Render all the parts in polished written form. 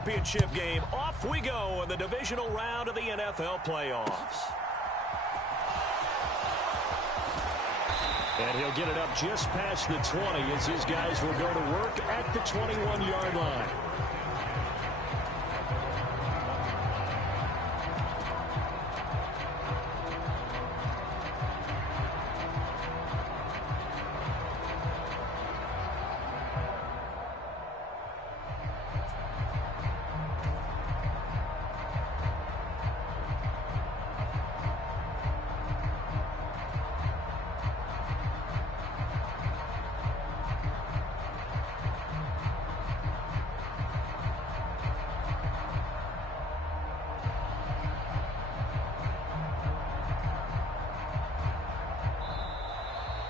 Championship game. Off we go in the divisional round of the NFL playoffs. And he'll get it up just past the 20 as his guys will go to work at the 21-yard line.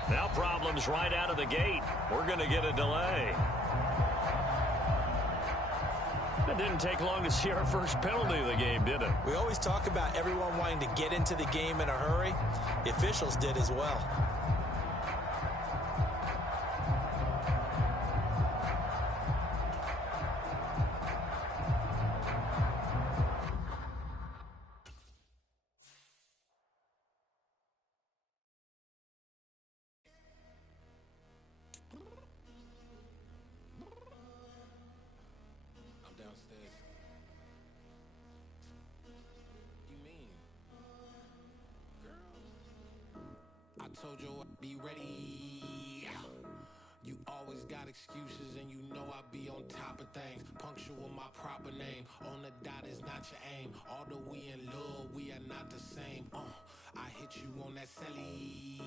Now problems right out of the gate. We're going to get a delay. It didn't take long to see our first penalty of the game, did it? We always talk about everyone wanting to get into the game in a hurry. The officials did as well. Told you I'd be ready. You always got excuses and you know I be on top of things. Punctual my proper name. On the dot is not your aim. Although we in love, we are not the same. I hit you on that celly.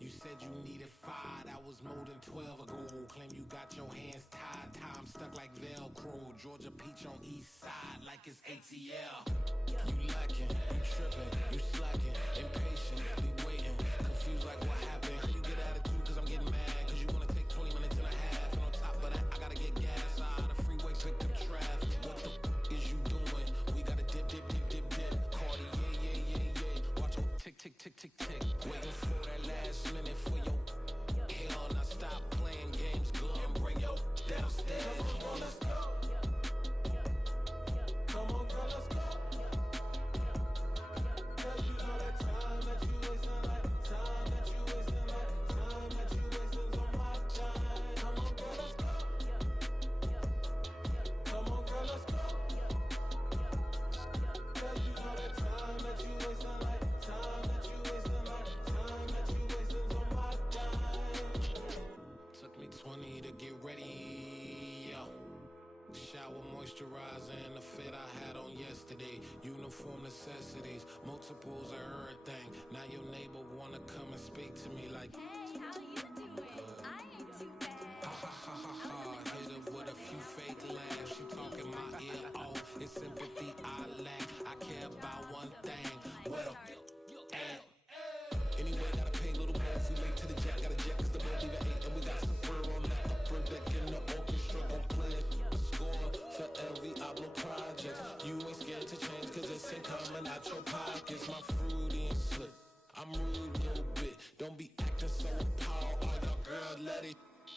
You said you needed 5, that was more than 12 ago. Claim you got your hands tied, time stuck like Velcro. Georgia Peach on east side like it's ATL. You lacking, you tripping, you slacking, impatient, be waiting, confused like what happened. How you get attitude cause I'm getting mad, cause you wanna take 20 minutes and a half. And on top of that, I gotta get gas out of the freeway, pick up traffic. What the is you doing? We gotta dip, dip, dip, dip, dip. Cardi, yeah. Watch your tick, tick, tick, tick, tick. Waiting for that last minute for your hell. Now stop playing games, go and bring your downstairs. Come on, let's go. Come on, girl, let's go. Cause you know that time that you wasting, like time that you wasting, like time that you wasting on my time. Come on, girl, let's go. Come on, girl, let's go. Cause you know that time that you wasting, like time that you wasting, like time that you wasting on my time. Took me 20 to get ready, yo. Shower moisturizer and the fit I had on yesterday. Uniform necessities, multiples of everything. Now your neighbor wanna come and speak to me like, hey, how you doing? I ain't too bad. ha ha ha ha ha. Hit her with a few fake laughs. She talking my ear off. It's sympathy I lack. I care about one thing. Well, and anyway, gotta pay a little more if we late to the jack. Got a jet cause the boat leaving 8 and we got some fur on that upper deck in the orchestra. Gon' play a score for every Oblo project. You ain't scared to change cause it's ain't coming out your pockets. My fruity and slip. I'm rude a little bit. Don't be acting so appalled. All your girl let it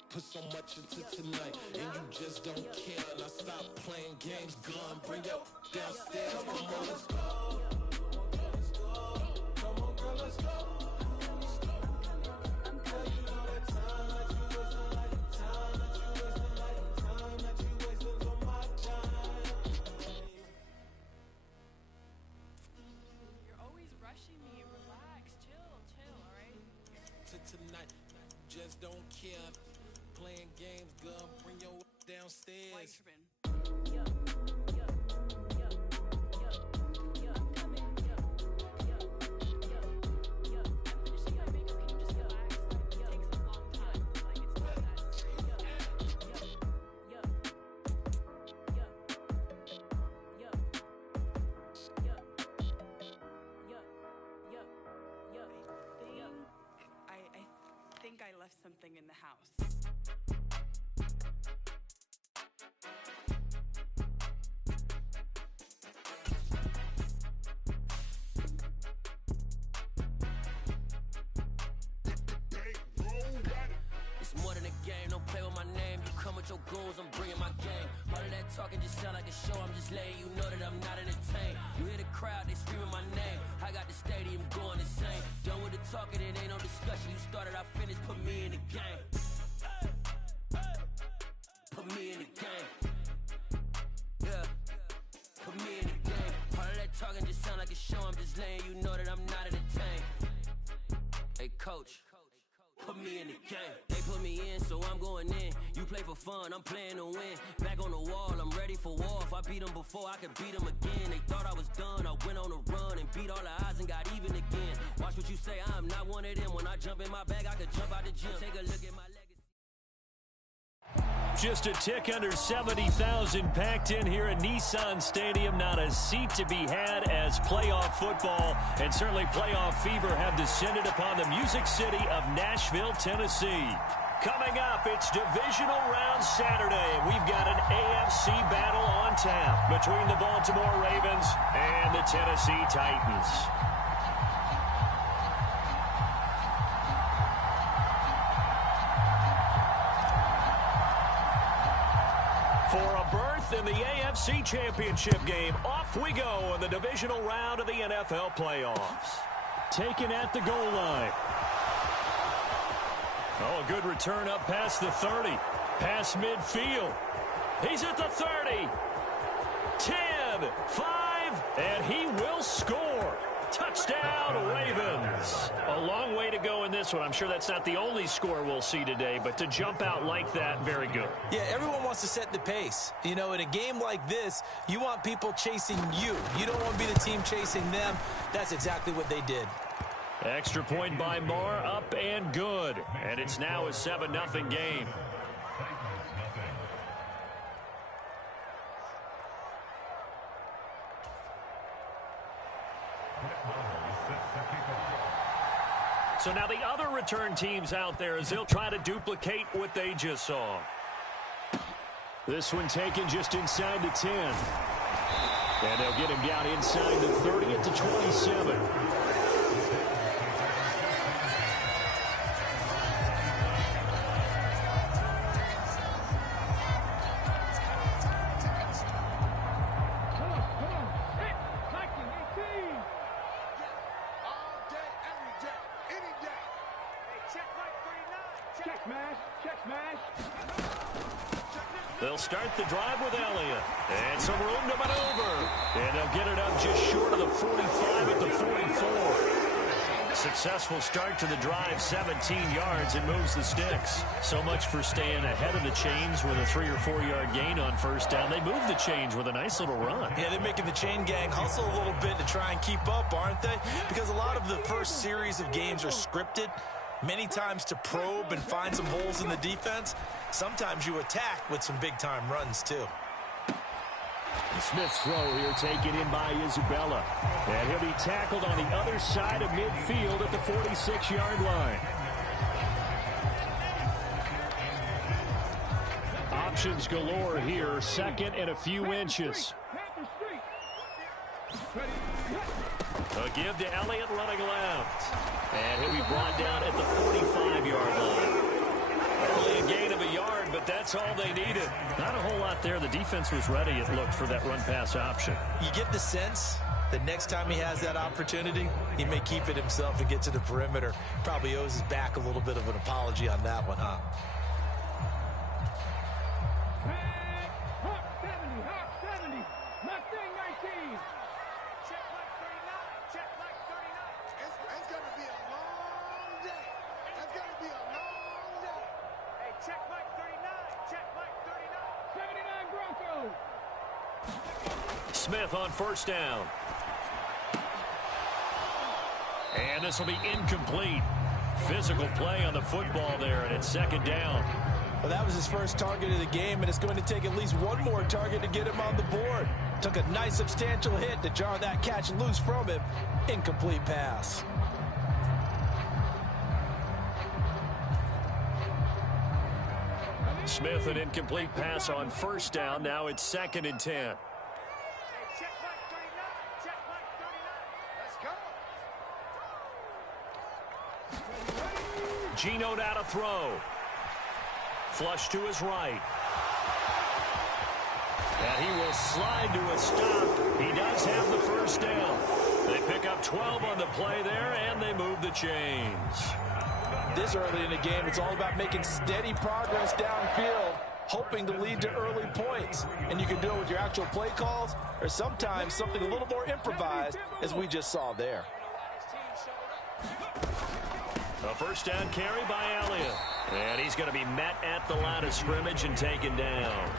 put so much into tonight and you just don't care. Now stop playing games, gun, bring your downstairs. Come on, let's go. Come on, girl, let's go. Cause you know that time that you wasting, like time that you wasting, like time that you wasting on my time. You're always rushing me. Relax, chill, all right? To tonight, just don't care. Playing games, gun, bring your downstairs. Why tripping? I'm coming. I'm finishing my makeup. Can you just relax? Like, it takes a long time. Like, it's not that serious. I think I left something in the house. It's more than a game. Don't play with my name. You come with your goons, I'm bringing my game. All of that talking just sound like a show. I'm just letting you know that I'm not entertained. You hear the crowd, they screaming my name. I got the stadium going insane. Done with the talking, it ain't no discussion. You started, I finished. Put me in the game. Put me in the game. Yeah. Put me in the game. All of that talking just sound like a show. I'm just letting you know that I'm not entertained. Hey, coach. Put me in the game. They put me in, so I'm going in. You play for fun, I'm playing to win. Back on the wall, I'm ready for war. If I beat them before, I could beat them again. They thought I was done, I went on a run and beat all the odds and got even again. Watch what you say, I'm not one of them. When I jump in my bag, I could jump out the gym. Take a look at my legacy. Just a tick under 70,000 packed in here at Nissan Stadium. Not a seat to be had as playoff football and certainly playoff fever have descended upon the Music City of Nashville, Tennessee. Coming up, it's Divisional Round Saturday, and we've got an AFC battle on tap between the Baltimore Ravens and the Tennessee Titans. For a berth in the AFC Championship game, off we go in the divisional round of the NFL playoffs. Taken at the goal line. Oh, a good return up past the 30. Past midfield. He's at the 30. 10, 5, and he will score. Touchdown, Ravens. A long way to go in this one. I'm sure that's not the only score we'll see today, but to jump out like that, very good. Yeah, everyone wants to set the pace. You know, in a game like this, you want people chasing you. You don't want to be the team chasing them. That's exactly what they did. Extra point by Marr, up and good. And it's now a 7-0 game. So now the other return teams out there as they'll try to duplicate what they just saw. This one taken just inside the 10. And they'll get him down inside the 30 at the 27. They'll start the drive with Elliott. And some room to maneuver. And they'll get it up just short of the 45 at the 44. Successful start to the drive, 17 yards, and moves the sticks. So much for staying ahead of the chains with a 3 or 4 yard gain on first down. They move the chains with a nice little run. Yeah, they're making the chain gang hustle a little bit to try and keep up, aren't they? Because a lot of the first series of games are scripted. Many times to probe and find some holes in the defense. Sometimes you attack with some big-time runs, too. Smith's throw here taken in by Isabella. And he'll be tackled on the other side of midfield at the 46-yard line. Options galore here. Second and a few inches. A give to Elliott running left. And he'll be brought down at the 45-yard line. Only a gain of a yard, but that's all they needed. Not a whole lot there. The defense was ready, it looked, for that run-pass option. You get the sense that next time he has that opportunity, he may keep it himself and get to the perimeter. Probably owes his back a little bit of an apology on that one, huh? Smith on first down. And this will be incomplete. Physical play on the football there, and it's second down. Well, that was his first target of the game, and it's going to take at least one more target to get him on the board. Took a nice substantial hit to jar that catch loose from him. Incomplete pass. Smith, an incomplete pass on first down. Now it's 2nd and 10. Geno out to throw. Flush to his right. And he will slide to a stop. He does have the first down. They pick up 12 on the play there, and they move the chains. This early in the game, it's all about making steady progress downfield, hoping to lead to early points. And you can do it with your actual play calls or sometimes something a little more improvised, as we just saw there. A first down carry by Elliott. And he's going to be met at the line of scrimmage and taken down.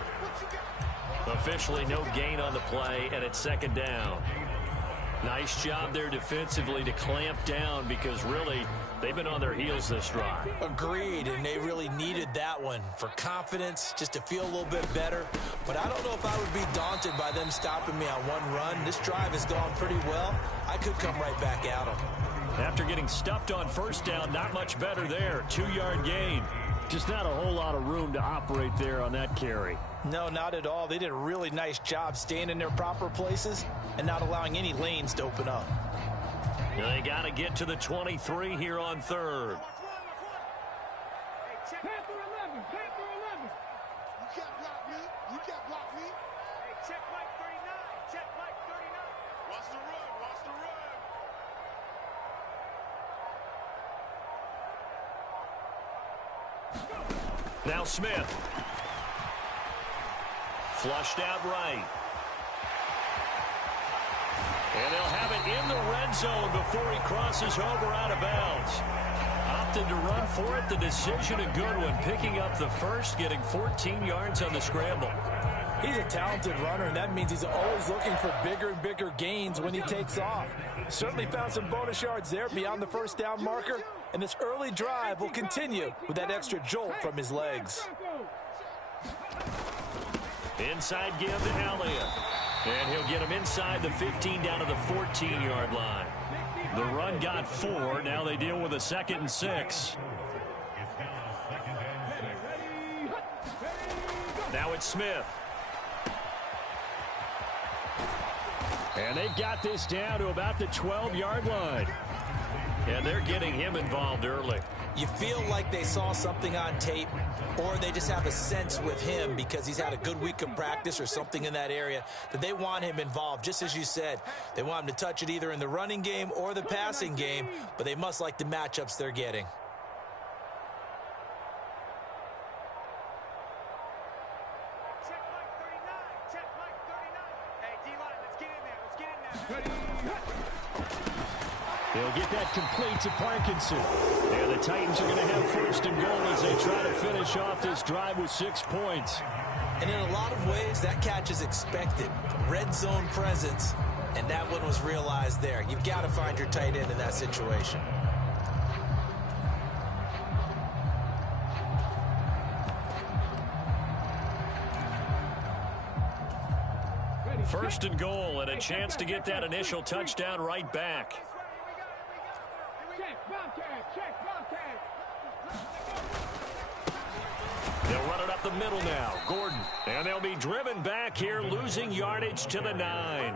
Officially no gain on the play, and it's second down. Nice job there defensively to clamp down because really they've been on their heels this drive. Agreed, and they really needed that one for confidence, just to feel a little bit better. But I don't know if I would be daunted by them stopping me on one run. This drive has gone pretty well. I could come right back at them. After getting stuffed on first down, not much better there. 2-yard gain. Just not a whole lot of room to operate there on that carry. No, not at all. They did a really nice job staying in their proper places and not allowing any lanes to open up. They got to get to the 23 here on third. Panther 11, Panther 11. You can't block me. You can't block me. Hey, check Mike 39. Check Mike 39. Watch the run. Watch the run. Now Smith. Flushed out right. And they'll have it in the red zone before he crosses over out of bounds. Opted to run for it. The decision a good one. Picking up the first, getting 14 yards on the scramble. He's a talented runner, and that means he's always looking for bigger and bigger gains when he takes off. Certainly found some bonus yards there beyond the first down marker, and this early drive will continue with that extra jolt from his legs. Inside give to Elliott. And he'll get him inside the 15 down to the 14-yard line. The run got 4. Now they deal with a 2nd and 6. Now it's Smith. And they've got this down to about the 12-yard line. And they're getting him involved early. You feel like they saw something on tape, or they just have a sense with him because he's had a good week of practice or something in that area that they want him involved. Just as you said, they want him to touch it either in the running game or the passing game, but they must like the matchups they're getting. Check Mike 39. Check Mike 39. Hey, D-line, let's get in there. Let's get in there. They'll get that complete to Parkinson. And the Titans are going to have first and goal as they try to finish off this drive with 6 points. And in a lot of ways, that catch is expected. Red zone presence, and that one was realized there. You've got to find your tight end in that situation. First and goal, and a chance to get that initial touchdown right back. Check Bobcat. Check Bobcat. They'll run it up the middle now. Gordon. And they'll be driven back here, losing yardage to the 9.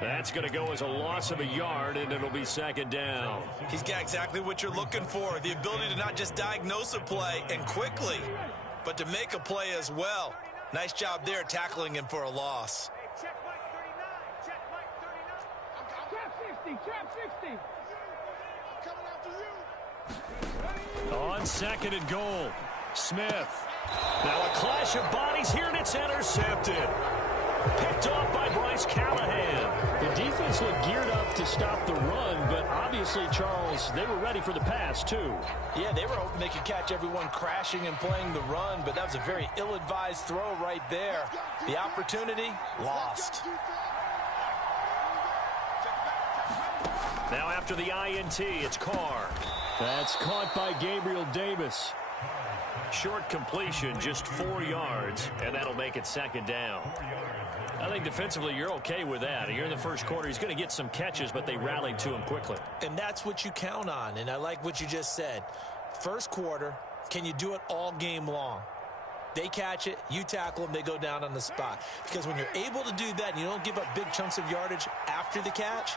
That's going to go as a loss of a yard, and it'll be 2nd down. He's got exactly what you're looking for, the ability to not just diagnose a play and quickly, but to make a play as well. Nice job there tackling him for a loss. Check Mike 39. Check Mike 39. Trap 60. Trap 60. Coming after you. On 2nd and goal, Smith. Now a clash of bodies here, and it's intercepted. Picked off by Bryce Callahan. The defense looked geared up to stop the run, but obviously, Charles, they were ready for the pass, too. Yeah, they were hoping they could catch everyone crashing and playing the run, but that was a very ill-advised throw right there. The opportunity, lost. Now after the INT, it's Carr. That's caught by Gabriel Davis. Short completion, just 4 yards, and that'll make it 2nd down. I think defensively you're okay with that. Here in the first quarter, he's going to get some catches, but they rallied to him quickly. And that's what you count on, and I like what you just said. First quarter, can you do it all game long? They catch it, you tackle them, they go down on the spot. Because when you're able to do that and you don't give up big chunks of yardage after the catch,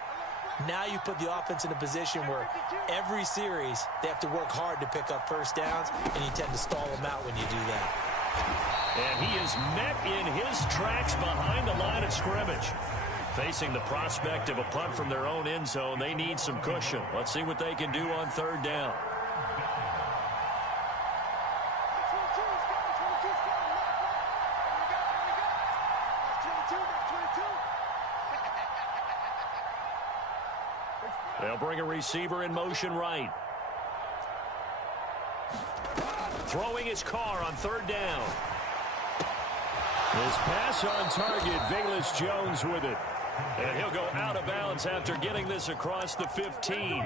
Now you put the offense in a position where every series they have to work hard to pick up first downs, and you tend to stall them out when you do that. And he is met in his tracks behind the line of scrimmage. Facing the prospect of a punt from their own end zone, they need some cushion. Let's see what they can do on third down. They'll bring a receiver in motion right. Throwing his car on third down. His pass on target, Velus Jones with it. And he'll go out of bounds after getting this across the 15.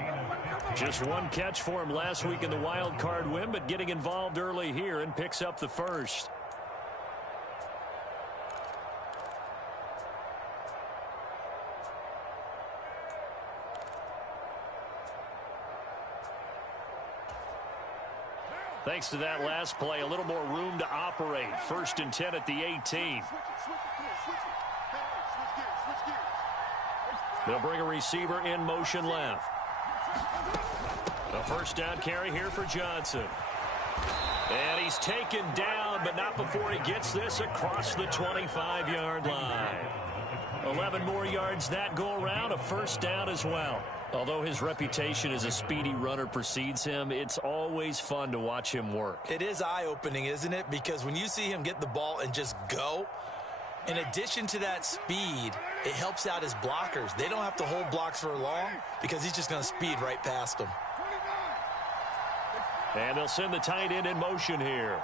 Just one catch for him last week in the wild card win, but getting involved early here and picks up the first. Thanks to that last play, a little more room to operate. 1st and 10 at the 18. They'll bring a receiver in motion left. A first down carry here for Johnson. And he's taken down, but not before he gets this across the 25-yard line. 11 more yards that go around, a first down as well. Although his reputation as a speedy runner precedes him, it's always fun to watch him work. It is eye-opening, isn't it? Because when you see him get the ball and just go, in addition to that speed, it helps out his blockers. They don't have to hold blocks for long because he's just going to speed right past them. And they'll send the tight end in motion here.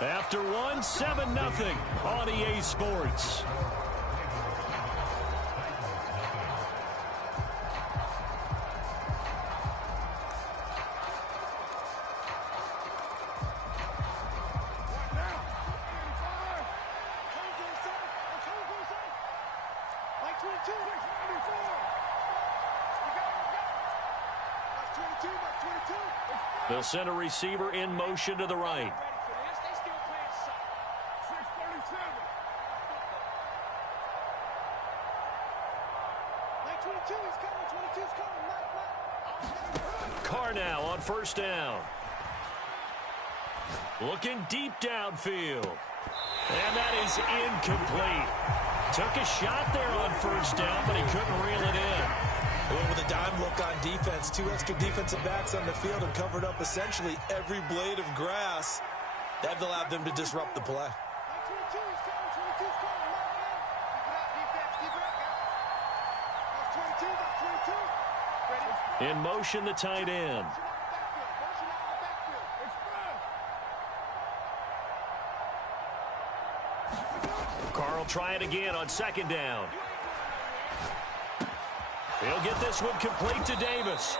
After one, 7-0 on EA Sports. They'll send a receiver in motion to the right. Carr now on first down. Looking deep downfield. And that is incomplete. Took a shot there on first down, but he couldn't reel it in. Well, with a dime look on defense, 2 extra defensive backs on the field and covered up essentially every blade of grass. That allowed them to disrupt the play. In motion, the tight end. Carr will try it again on second down. He'll get this one complete to Davis.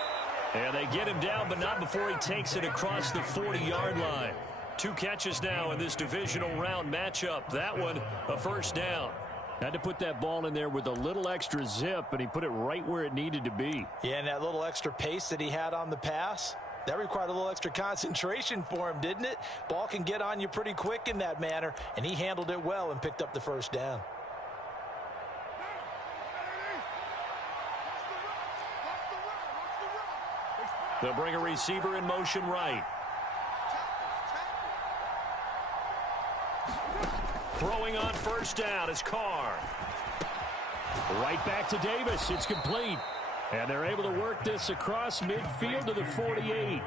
And they get him down, but not before he takes it across the 40-yard line. 2 catches now in this divisional round matchup. That one, a first down. Had to put that ball in there with a little extra zip, and he put it right where it needed to be. Yeah, and that little extra pace that he had on the pass, that required a little extra concentration for him, didn't it? Ball can get on you pretty quick in that manner, and he handled it well and picked up the first down. They'll bring a receiver in motion right. Throwing on first down is Carr. Right back to Davis. It's complete. And they're able to work this across midfield to the 48.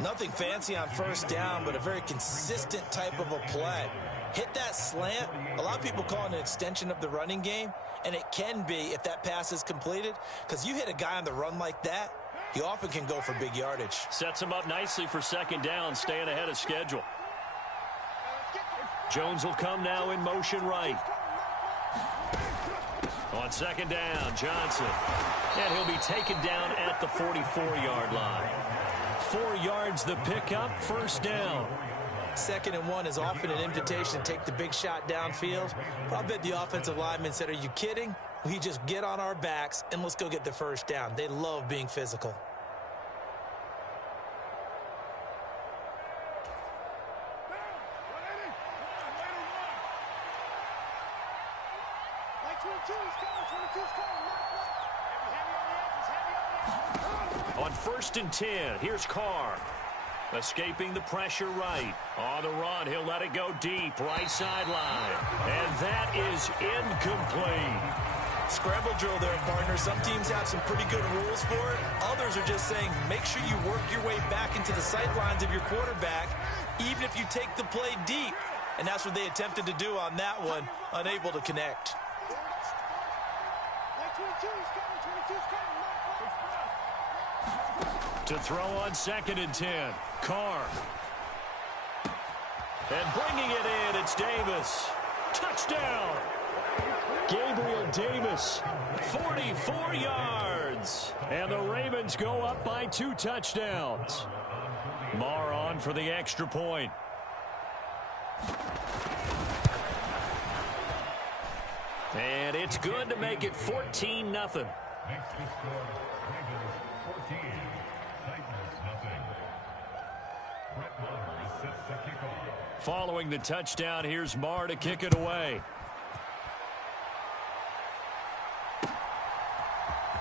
Nothing fancy on first down, but a very consistent type of a play. Hit that slant. A lot of people call it an extension of the running game, and it can be if that pass is completed, because you hit a guy on the run like that, you often can go for big yardage. Sets him up nicely for second down, staying ahead of schedule. Jones will come now in motion right. On second down, Johnson. And he'll be taken down at the 44-yard line. 4 yards the pickup, first down. 2nd and 1 is often an invitation to take the big shot downfield. I bet the offensive lineman said, "Are you kidding? We just get on our backs and let's go get the first down." They love being physical. On 1st and 10, here's Carr. Escaping the pressure right. On the run, he'll let it go deep, right sideline. And that is incomplete. Scramble drill there, partner. Some teams have some pretty good rules for it. Others are just saying, make sure you work your way back into the sight lines of your quarterback, even if you take the play deep. And that's what they attempted to do on that one, unable to connect. To throw on 2nd and 10. Carr. And bringing it in, it's Davis. Touchdown. Gabriel Davis, 44 yards. And the Ravens go up by 2 touchdowns. Marr on for the extra point. And it's good to make it 14-0. Following the touchdown, here's Marr to kick it away.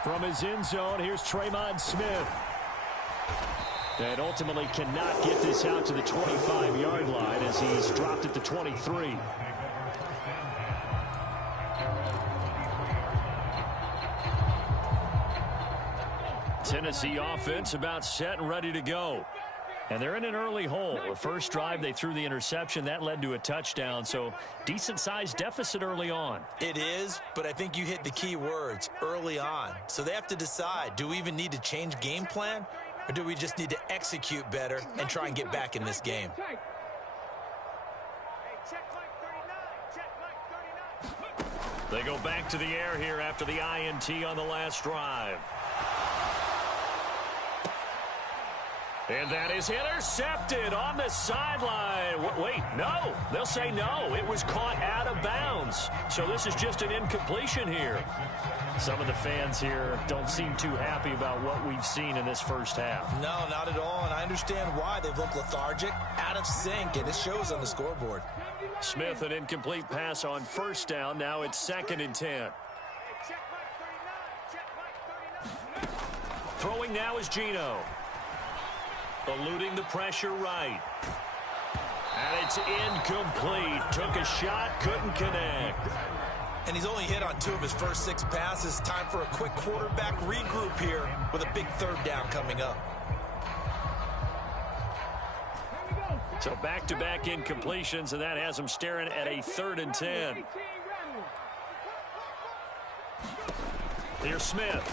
From his end zone, here's Tremon Smith. And ultimately cannot get this out to the 25-yard line as he's dropped at the 23. Tennessee offense about set and ready to go. And they're in an early hole. The first drive, they threw the interception. That led to a touchdown, so decent-sized deficit early on. It is, but I think you hit the key words, early on. So they have to decide, do we even need to change game plan, or do we just need to execute better and try and get back in this game? They go back to the air here after the INT on the last drive. And that is intercepted on the sideline. Wait, no. They'll say no. It was caught out of bounds. So this is just an incompletion here. Some of the fans here don't seem too happy about what we've seen in this first half. No, not at all, and I understand why. They've looked lethargic, out of sync, and it shows on the scoreboard. Smith, an incomplete pass on 1st down. Now it's 2nd and 10. Throwing now is Geno. Eluding the pressure right. And it's incomplete. Took a shot, couldn't connect. And he's only hit on 2 of his first 6 passes. Time for a quick quarterback regroup here with a big 3rd down coming up. So back-to-back incompletions, and that has him staring at a 3rd and 10. Here's Smith.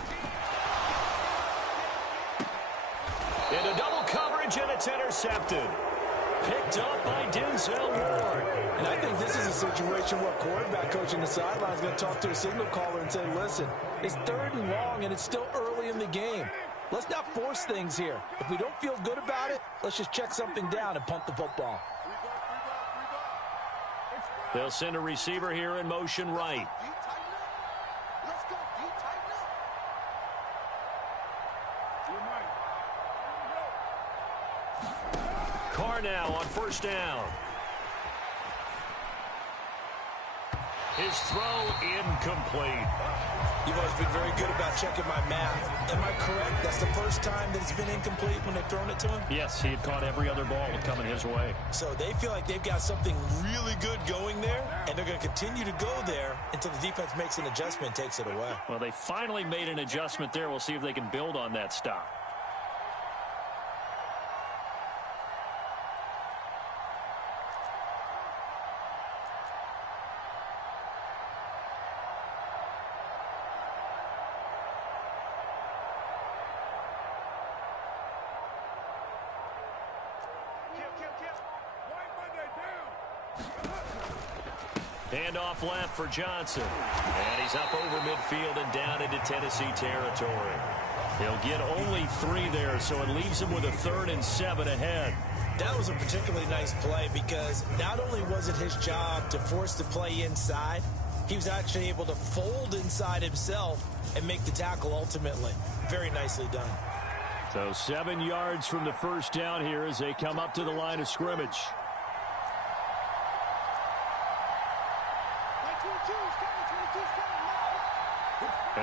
Into double coverage, and it's intercepted. Picked up by Denzel Ward. And I think this is a situation where quarterback coach in the sideline is going to talk to a signal caller and say, listen, it's 3rd and long, and it's still early in the game. Let's not force things here. If we don't feel good about it, let's just check something down and punt the football. They'll send a receiver here in motion right. Carr now on 1st down. His throw incomplete. You've always been very good about checking my math. Am I correct? That's the first time that it's been incomplete when they've thrown it to him? Yes, he had caught every other ball coming his way. So they feel like they've got something really good going there, and they're going to continue to go there until the defense makes an adjustment and takes it away. Well, they finally made an adjustment there. We'll see if they can build on that stop. Handoff left for Johnson. And he's up over midfield and down into Tennessee territory. He'll get only 3 there, so it leaves him with a 3rd and 7 ahead. That was a particularly nice play because not only was it his job to force the play inside, he was actually able to fold inside himself and make the tackle ultimately. Very nicely done. So 7 yards from the 1st down here as they come up to the line of scrimmage.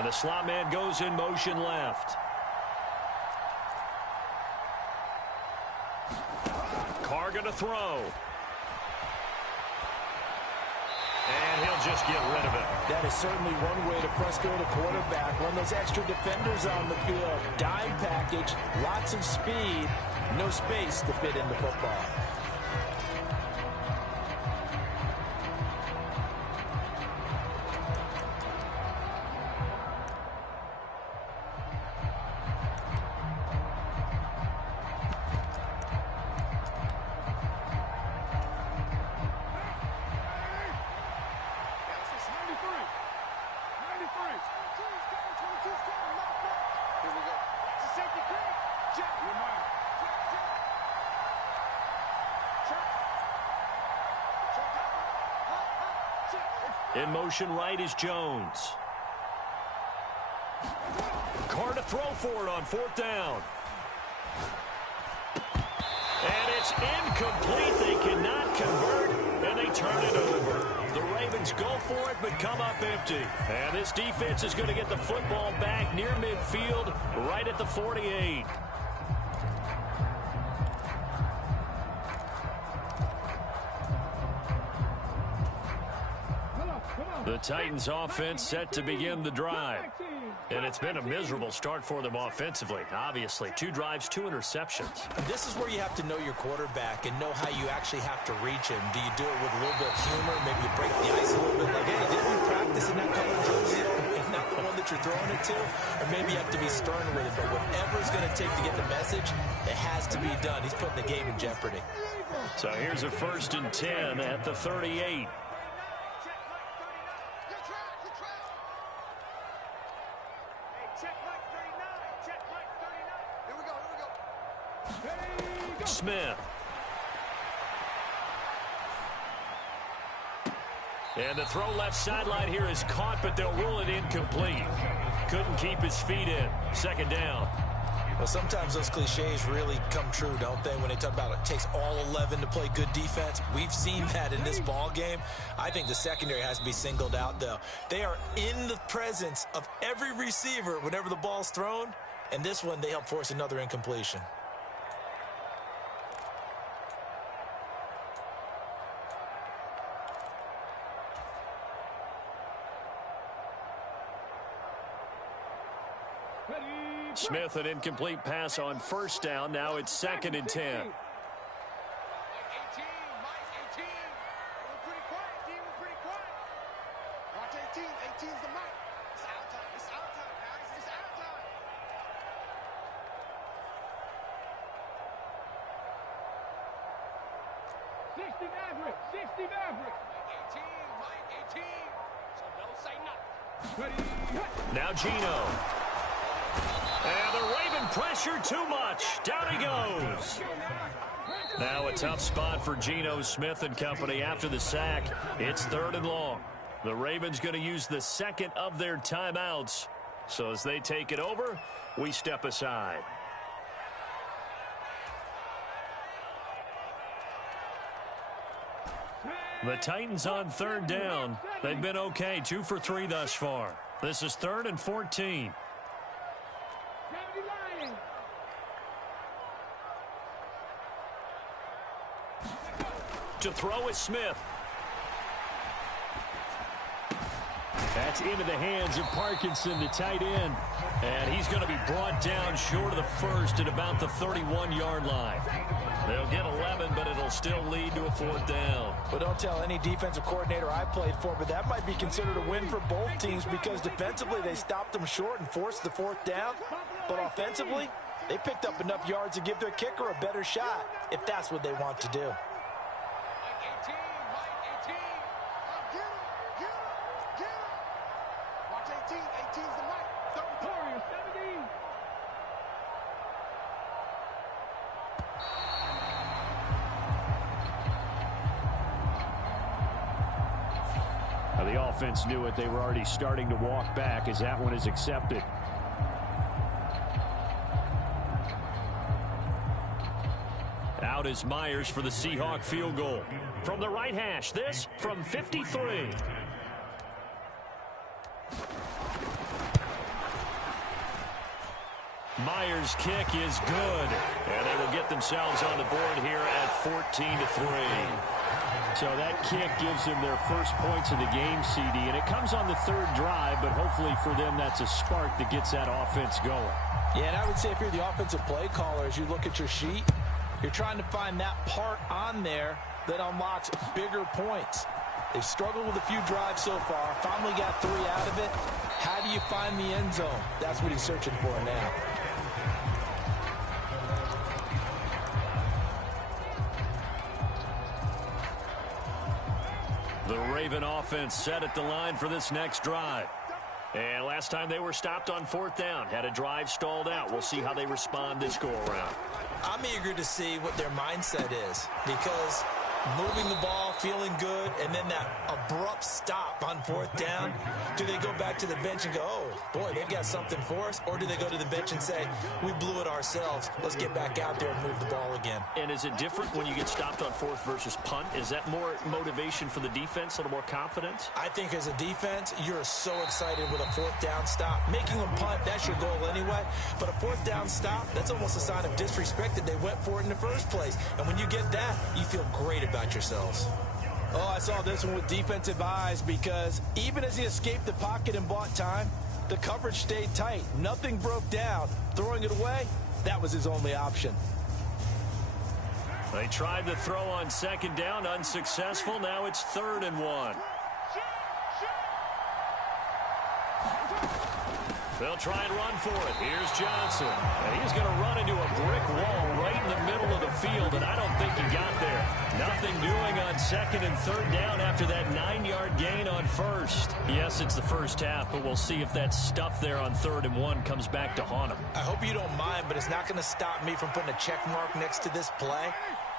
And the slot man goes in motion left. Carr going to throw. And he'll just get rid of it. That is certainly one way to frustrate a quarterback. When those extra defenders on the field, dime package, lots of speed, no space to fit in the football. In motion right is Jones. Carr to throw for it on 4th down. And it's incomplete. They cannot convert, and they turn it over. The Ravens go for it, but come up empty. And this defense is going to get the football back near midfield, right at the 48. The Titans offense set to begin the drive. And it's been a miserable start for them offensively. Obviously, 2 drives, 2 interceptions. This is where you have to know your quarterback and know how you actually have to reach him. Do you do it with a little bit of humor? Maybe you break the ice a little bit. Like, hey, didn't we practice in that color jersey? It's not the one that you're throwing it to. Or maybe you have to be stern with it. But whatever it's going to take to get the message, it has to be done. He's putting the game in jeopardy. So here's a 1st and 10 at the 38. Smith. And the throw left sideline here is caught, but they'll rule it incomplete. Couldn't keep his feet in. 2nd down. Well, sometimes those cliches really come true, don't they? When they talk about it takes all 11 to play good defense. We've seen that in this ball game. I think the secondary has to be singled out, though. They are in the presence of every receiver whenever the ball's thrown. And this one, they help force another incompletion. Smith, an incomplete pass on 1st down. Now it's 2nd and 10. Now Geno. And the Raven pressure too much. Down he goes. Now a tough spot for Geno Smith and company after the sack. It's 3rd and long. The Ravens going to use the 2nd of their timeouts. So as they take it over, we step aside. The Titans on 3rd down. They've been okay, 2 for 3 thus far. This is 3rd and 14. To throw is Smith. That's into the hands of Parkinson, the tight end. And he's going to be brought down short of the 1st at about the 31-yard line. They'll get 11, but it'll still lead to a 4th down. Well, don't tell any defensive coordinator I played for, but that might be considered a win for both teams because defensively they stopped them short and forced the 4th down. But offensively, they picked up enough yards to give their kicker a better shot if that's what they want to do. The offense knew it. They were already starting to walk back as that one is accepted. Out is Myers for the Seahawk field goal. From the right hash, this from 53. Myers' kick is good, and they will get themselves on the board here at 14-3. So that kick gives them their first points of the game, CD, and it comes on the third drive, but hopefully for them that's a spark that gets that offense going. Yeah, and I would say if you're the offensive play caller, as you look at your sheet, you're trying to find that part on there that unlocks bigger points. They've struggled with a few drives so far, finally got 3 out of it. How do you find the end zone? That's what he's searching for now. The Raven offense set at the line for this next drive. And last time they were stopped on 4th down, had a drive stalled out. We'll see how they respond this go-around. I'm eager to see what their mindset is, because moving the ball, feeling good, and then that abrupt stop on 4th down, do they go back to the bench and go, oh, boy, they've got something for us? Or do they go to the bench and say, we blew it ourselves, let's get back out there and move the ball again? And is it different when you get stopped on 4th versus punt? Is that more motivation for the defense, a little more confidence? I think as a defense, you're so excited with a 4th down stop. Making them punt, that's your goal anyway. But a 4th down stop, that's almost a sign of disrespect that they went for it in the first place. And when you get that, you feel great about yourselves. Oh, I saw this one with defensive eyes, because even as he escaped the pocket and bought time, the coverage stayed tight. Nothing broke down. Throwing it away, that was his only option. They tried to throw on 2nd down, unsuccessful. Now it's 3rd and 1. They'll try and run for it. Here's Johnson. And he's going to run into a brick wall right in the middle of the field, and I don't think he got there. Nothing doing on 2nd and 3rd down after that 9-yard gain on 1st. Yes, it's the first half, but we'll see if that stuff there on 3rd and 1 comes back to haunt him. I hope you don't mind, but it's not going to stop me from putting a check mark next to this play.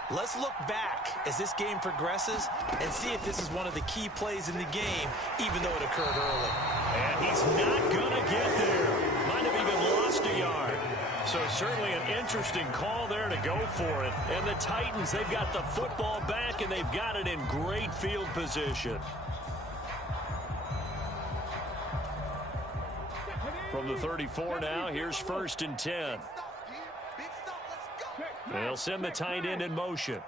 Let's look back as this game progresses and see if this is one of the key plays in the game, even though it occurred early. And he's not going to get there. Might have even lost a yard. So certainly an interesting call there to go for it. And the Titans, they've got the football back, and they've got it in great field position. From the 34 now, here's 1st and 10. They'll send the tight end in motion.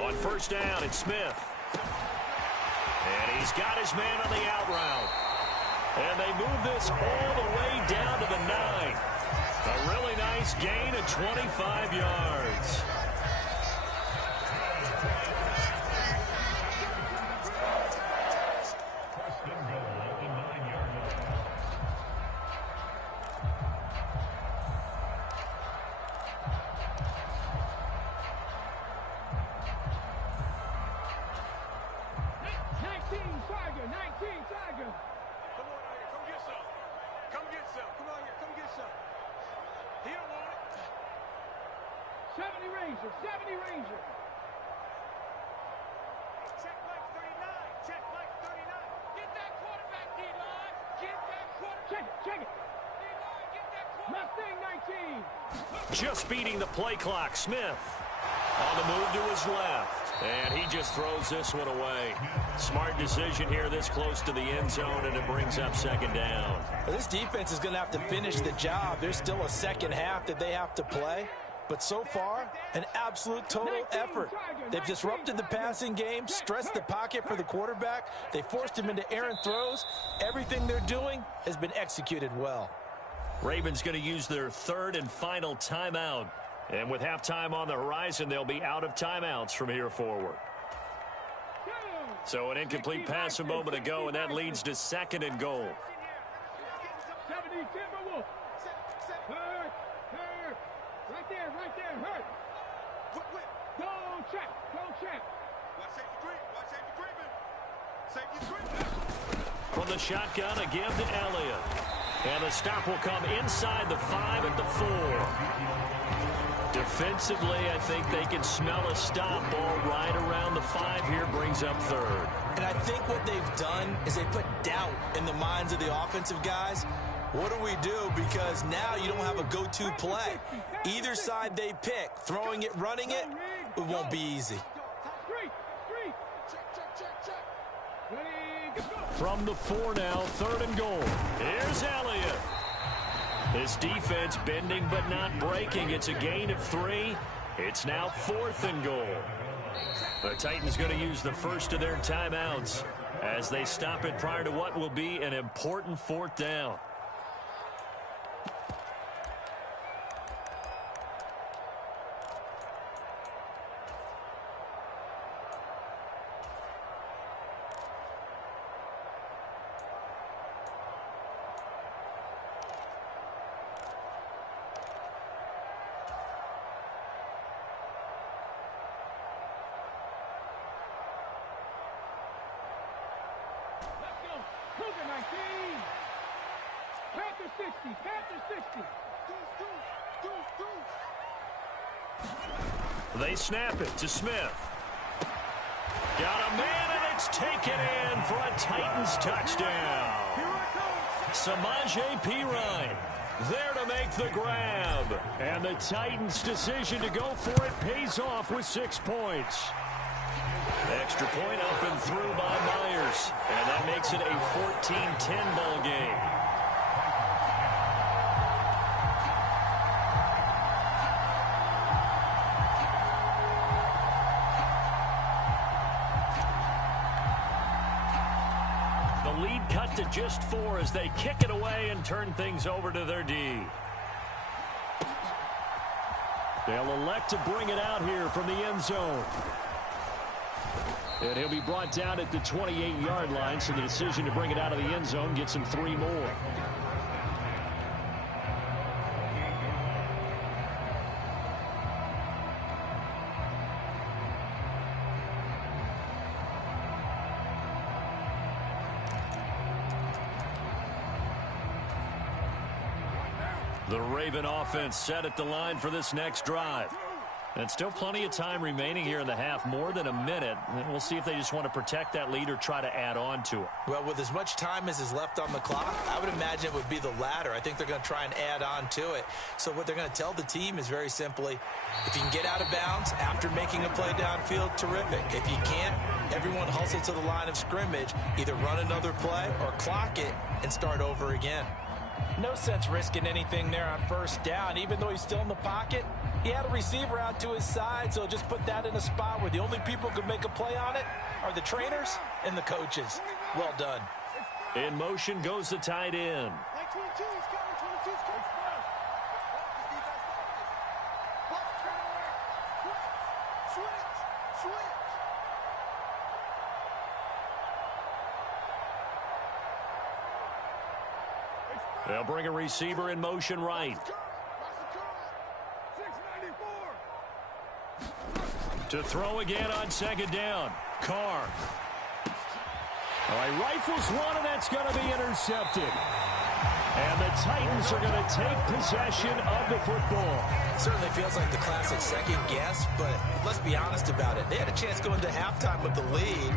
On 1st down, it's Smith. And he's got his man on the out route. And they move this all the way down to the 9. A really nice gain of 25 yards. Just beating the play clock. Smith on the move to his left. And he just throws this one away. Smart decision here this close to the end zone, and it brings up 2nd down. Well, this defense is going to have to finish the job. There's still a second half that they have to play. But so far, an absolute total effort. They've disrupted the passing game, stressed the pocket for the quarterback. They forced him into errant throws. Everything they're doing has been executed well. Ravens going to use their 3rd and final timeout. And with halftime on the horizon, they'll be out of timeouts from here forward. So an incomplete pass a moment ago, and that leads to 2nd and goal. Right there, hurt. Go check. Watch safety creeping. From the shotgun, a give to Elliott. And the stop will come inside the 5 at the 4. Defensively, I think they can smell a stop. Ball right around the 5 here, brings up 3rd. And I think what they've done is they put doubt in the minds of the offensive guys. What do we do? Because now you don't have a go-to play. Either side they pick, throwing it, running it, it won't be easy. From the 4 now, 3rd and goal. Here's Elliott. This defense bending but not breaking. It's a gain of 3. It's now 4th and goal. The Titans going to use the first of their timeouts as they stop it prior to what will be an important 4th down. They snap it to Smith. Got a man, and it's taken in for a Titans touchdown. Samaje Perine there to make the grab. And the Titans' decision to go for it pays off with 6 points. Extra point up and through by Myers. And that makes it a 14-10 ball game. Lead cut to just 4 as they kick it away and turn things over to their D. They'll elect to bring it out here from the end zone. And he'll be brought down at the 28-yard line, so the decision to bring it out of the end zone gets him 3 more. The Raven offense set at the line for this next drive. And still plenty of time remaining here in the half, more than a minute. And we'll see if they just want to protect that lead or try to add on to it. Well, with as much time as is left on the clock, I would imagine it would be the latter. I think they're going to try and add on to it. So what they're going to tell the team is very simply, if you can get out of bounds after making a play downfield, terrific. If you can't, everyone hustle to the line of scrimmage, either run another play or clock it and start over again. No sense risking anything there on 1st down. Even though he's still in the pocket, he had a receiver out to his side, so just put that in a spot where the only people who can make a play on it are the trainers and the coaches. Well done. In motion goes the tight end. They'll bring a receiver in motion right. To throw again on 2nd down. Carr. All right, rifles one, and that's going to be intercepted. And the Titans are going to take possession of the football. Certainly feels like the classic second guess, but let's be honest about it. They had a chance going to halftime with the lead.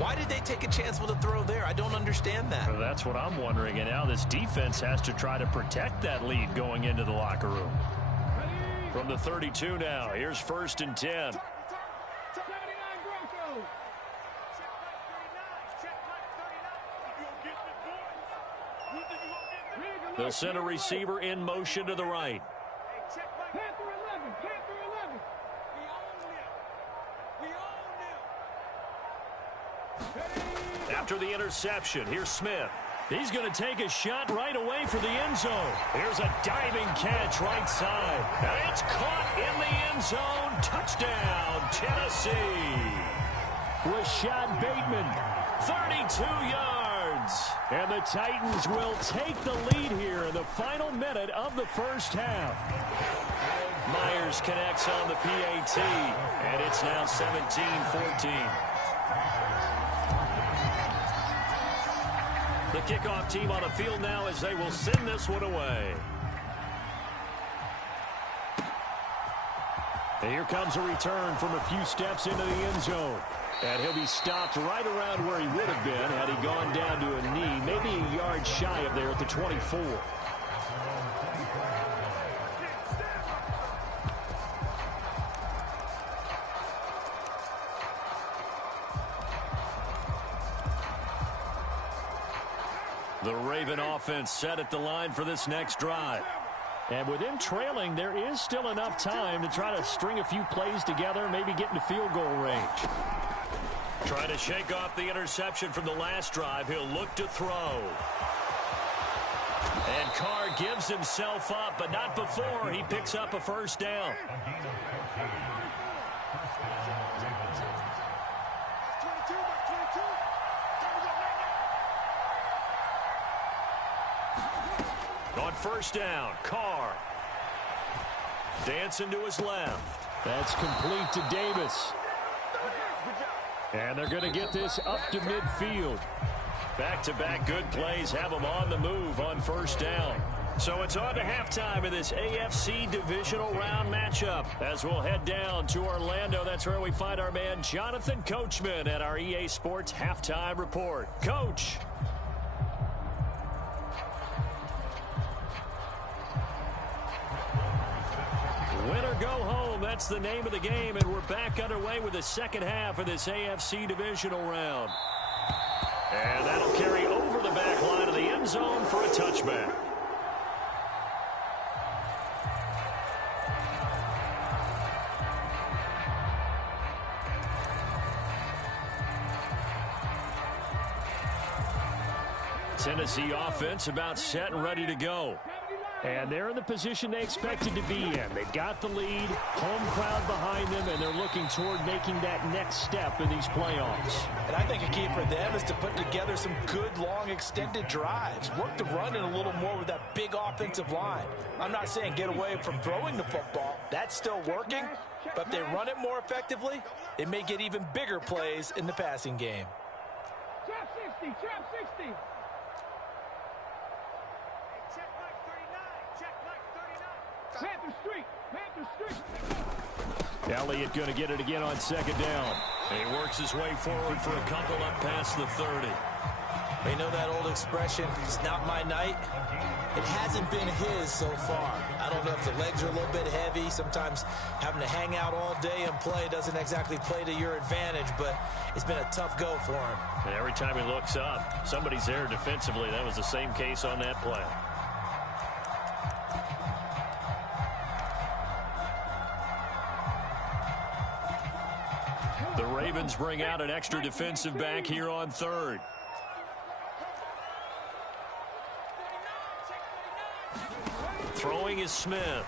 Why did they take a chance with a throw there? I don't understand that. Well, that's what I'm wondering. And now this defense has to try to protect that lead going into the locker room. From the 32 now, here's 1st and 10. They'll send a receiver in motion to the right. After the interception, here's Smith. He's going to take a shot right away for the end zone. Here's a diving catch right side. And it's caught in the end zone. Touchdown, Tennessee. Rashad Bateman, 32 yards. And the Titans will take the lead here in the final minute of the 1st half. Myers connects on the PAT, and it's now 17-14. The kickoff team on the field now as they will send this one away. And here comes a return from a few steps into the end zone. And he'll be stopped right around where he would have been had he gone down to a knee, maybe a yard shy of there at the 24. The Raven offense set at the line for this next drive. And with him trailing, there is still enough time to try to string a few plays together, maybe get into field goal range. Trying to shake off the interception from the last drive. He'll look to throw. And Carr gives himself up, but not before he picks up a first down. On first down, Carr. Dancing to his left. That's complete to Davis. And they're going to get this up to midfield. Back-to-back good plays have them on the move on first down. So it's on to halftime of this AFC divisional round matchup. As we'll head down to Orlando, that's where we find our man Jonathan Coachman at our EA Sports Halftime Report. Coach. Win or go home, that's the name of the game, and we're back underway with the second half of this AFC divisional round. And that'll carry over the back line of the end zone for a touchback. Tennessee offense about set and ready to go. And they're in the position they expected to be in. They've got the lead, home crowd behind them, and they're looking toward making that next step in these playoffs. And I think a key for them is to put together some good, long, extended drives. Work the run in a little more with that big offensive line. I'm not saying get away from throwing the football. That's still working. But if they run it more effectively, it may get even bigger plays in the passing game. Trap 60, trap 60. Panther Street! Panther Street! Elliott going to get it again on second down. And he works his way forward for a couple up past the 30. You know that old expression, it's not my night? It hasn't been his so far. I don't know if the legs are a little bit heavy. Sometimes having to hang out all day and play doesn't exactly play to your advantage, but it's been a tough go for him. And every time he looks up, somebody's there defensively. That was the same case on that play. The Ravens bring out an extra defensive back here on third. Throwing is Smith.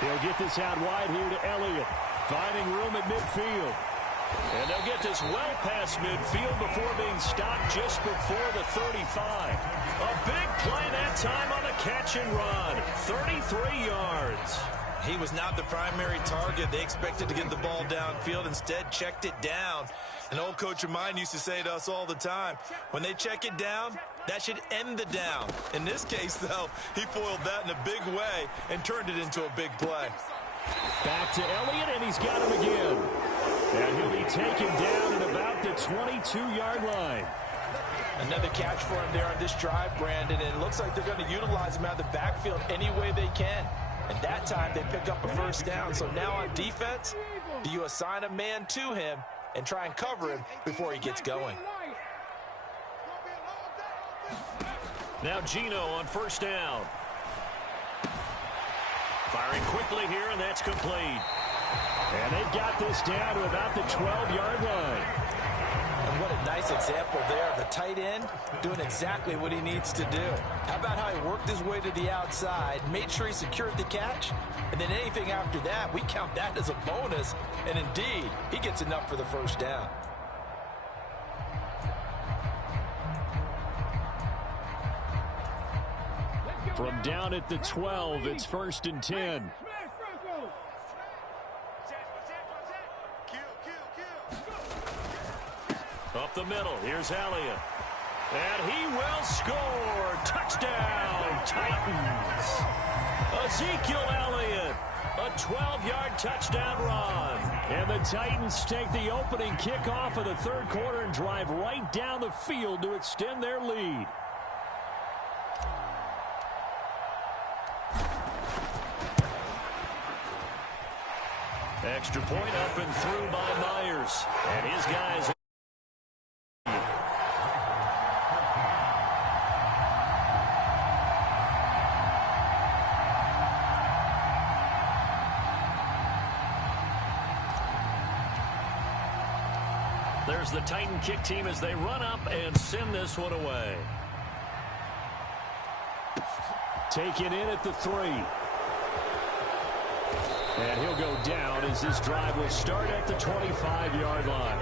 He'll get this out wide here to Elliott. Finding room at midfield. And they'll get this well past midfield before being stopped just before the 35. A big play that time on the catch and run. 33 yards. He was not the primary target. They expected to get the ball downfield. Instead, checked it down. An old coach of mine used to say to us all the time, when they check it down, that should end the down. In this case, though, he foiled that in a big way and turned it into a big play. Back to Elliott, and he's got him again. And he'll be taken down at about the 22-yard line. Another catch for him there on this drive, Brandon, and it looks like they're going to utilize him out of the backfield any way they can. And that time they pick up a first down. So now on defense, do you assign a man to him and try and cover him before he gets going? Now Gino on first down. Firing quickly here, and that's complete. And they've got this down to about the 12-yard line. And what a nice example there of the tight end doing exactly what he needs to do. How about how he worked his way to the outside, made sure he secured the catch, and then anything after that, we count that as a bonus. And indeed, he gets enough for the first down. From down at the 12, it's 1st and 10. Up the middle, here's Elliott. And he will score. Touchdown, Titans. Ezekiel Elliott A 12-yard touchdown run. And the Titans take the opening kickoff of the third quarter and drive right down the field to extend their lead. Extra point up and through by Myers. And his guys... There's the Titan kick team as they run up and send this one away. Taken in at the 3. And he'll go down as this drive will start at the 25-yard line.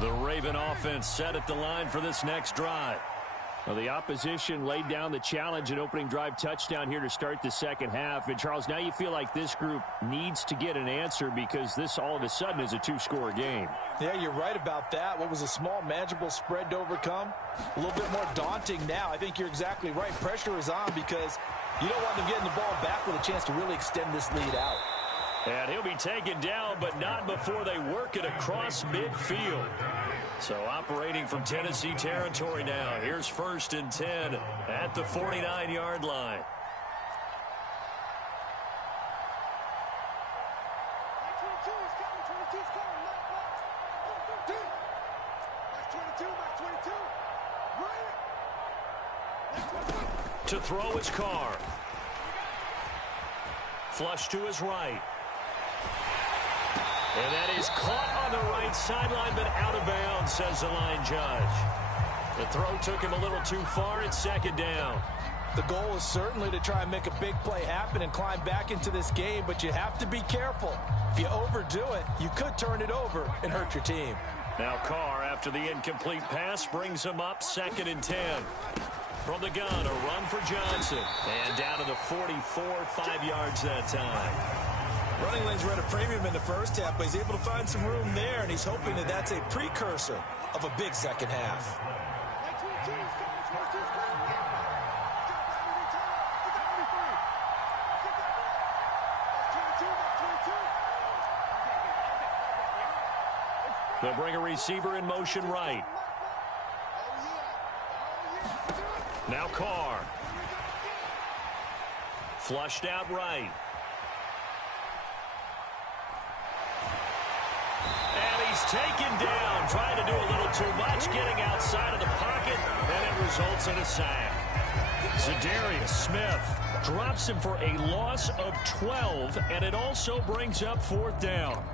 The Raven offense set at the line for this next drive. Well, the opposition laid down the challenge and opening drive touchdown here to start the second half. And, Charles, now you feel like this group needs to get an answer because this all of a sudden is a two-score game. Yeah, you're right about that. What was a small, manageable spread to overcome? A little bit more daunting now. I think you're exactly right. Pressure is on because you don't want them getting the ball back with a chance to really extend this lead out. And he'll be taken down, but not before they work it across midfield. So operating from Tennessee territory now. Here's 1st and 10 at the 49-yard line. To throw his car. Flush to his right. And that is caught on the right sideline, but out of bounds, says the line judge. The throw took him a little too far. It's 2nd down. The goal is certainly to try and make a big play happen and climb back into this game, but you have to be careful. If you overdo it, you could turn it over and hurt your team. Now Carr, after the incomplete pass, brings him up 2nd and 10. From the gun, a run for Johnson. And down to the 44, 5 yards that time. Running lanes were at a premium in the first half, but he's able to find some room there, and he's hoping that that's a precursor of a big second half. They'll bring a receiver in motion right. Now Carr. Flushed out right. And he's taken down, trying to do a little too much, getting outside of the pocket, and it results in a sack. Zadarius Smith drops him for a loss of 12, and it also brings up 4th down.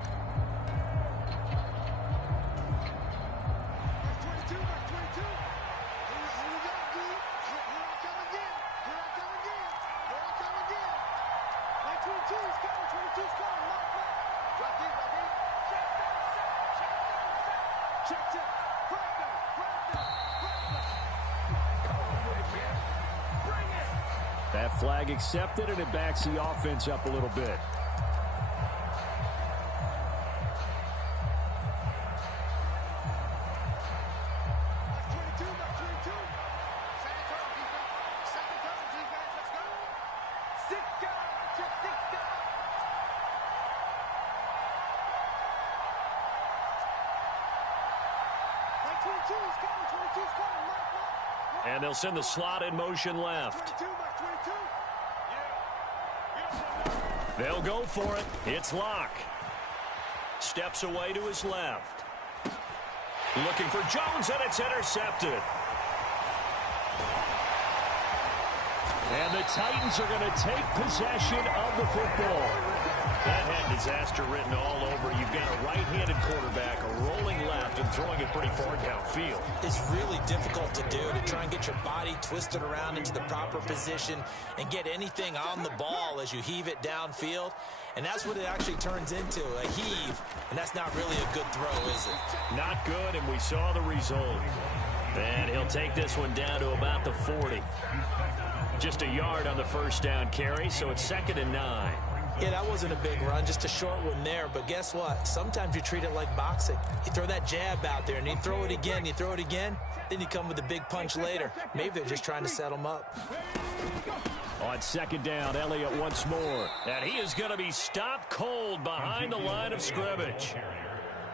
That flag accepted, and it backs the offense up a little bit. And they'll send the slot in motion left. They'll go for it. It's Locke. Steps away to his left. Looking for Jones, and it's intercepted. And the Titans are going to take possession of the football. That had disaster written all over. You've got a right-handed quarterback, a rolling left, and throwing it pretty far downfield. It's really difficult to do, to try and get your body twisted around into the proper position and get anything on the ball as you heave it downfield. And that's what it actually turns into, a heave. And that's not really a good throw, is it? Not good, and we saw the result. And he'll take this one down to about the 40. Just a yard on the first down carry, so it's 2nd and 9. Yeah, that wasn't a big run, just a short one there. But guess what? Sometimes you treat it like boxing. You throw that jab out there, and you throw it again, then you come with a big punch later. Maybe they're just trying to set him up. On second down, Elliott once more. And he is going to be stopped cold behind the line of scrimmage.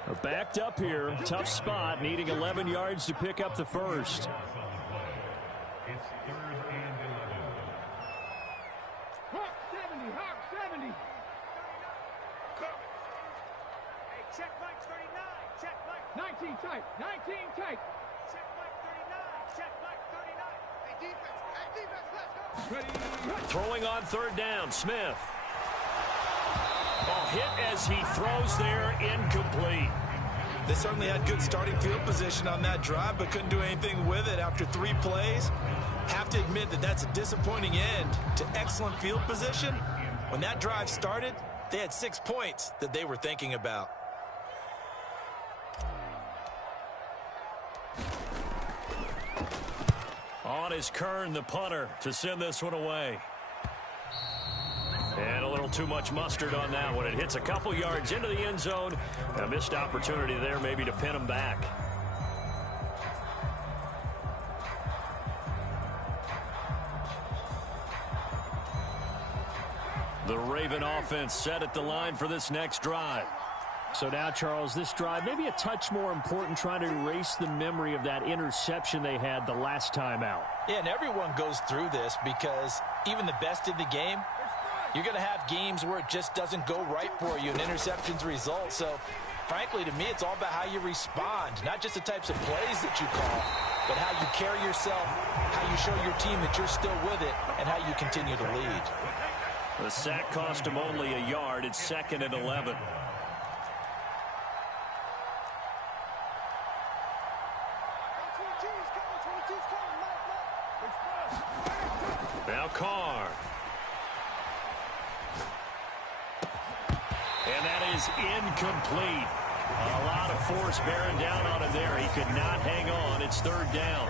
We're backed up here. Tough spot, needing 11 yards to pick up the first. It's 3rd and 11. Hawk 70, Hawk 70. Hey, check Mike 39, check Mike 19 tight, 19 tight. Check Mike 39, check Mike 39. Hey, defense, let's go. Ready. Throwing on 3rd down, Smith. Oh, hit as he throws there, incomplete. They certainly had good starting field position on that drive, but couldn't do anything with it after 3 plays. Have to admit that that's a disappointing end to excellent field position. When that drive started, they had 6 points that they were thinking about. On is Kern, the punter, to send this one away. And a little too much mustard on that one. It hits a couple yards into the end zone. A missed opportunity there maybe to pin him back. The Raven offense set at the line for this next drive. So now, Charles, this drive maybe a touch more important, trying to erase the memory of that interception they had the last time out. Yeah, and everyone goes through this because even the best in the game, you're going to have games where it just doesn't go right for you and interceptions result. So, frankly, to me, it's all about how you respond, not just the types of plays that you call, but how you carry yourself, how you show your team that you're still with it, and how you continue to lead. The sack cost him only a yard. It's 2nd and 11. Now Carr. And that is incomplete. A lot of force bearing down on him there. He could not hang on. It's 3rd down.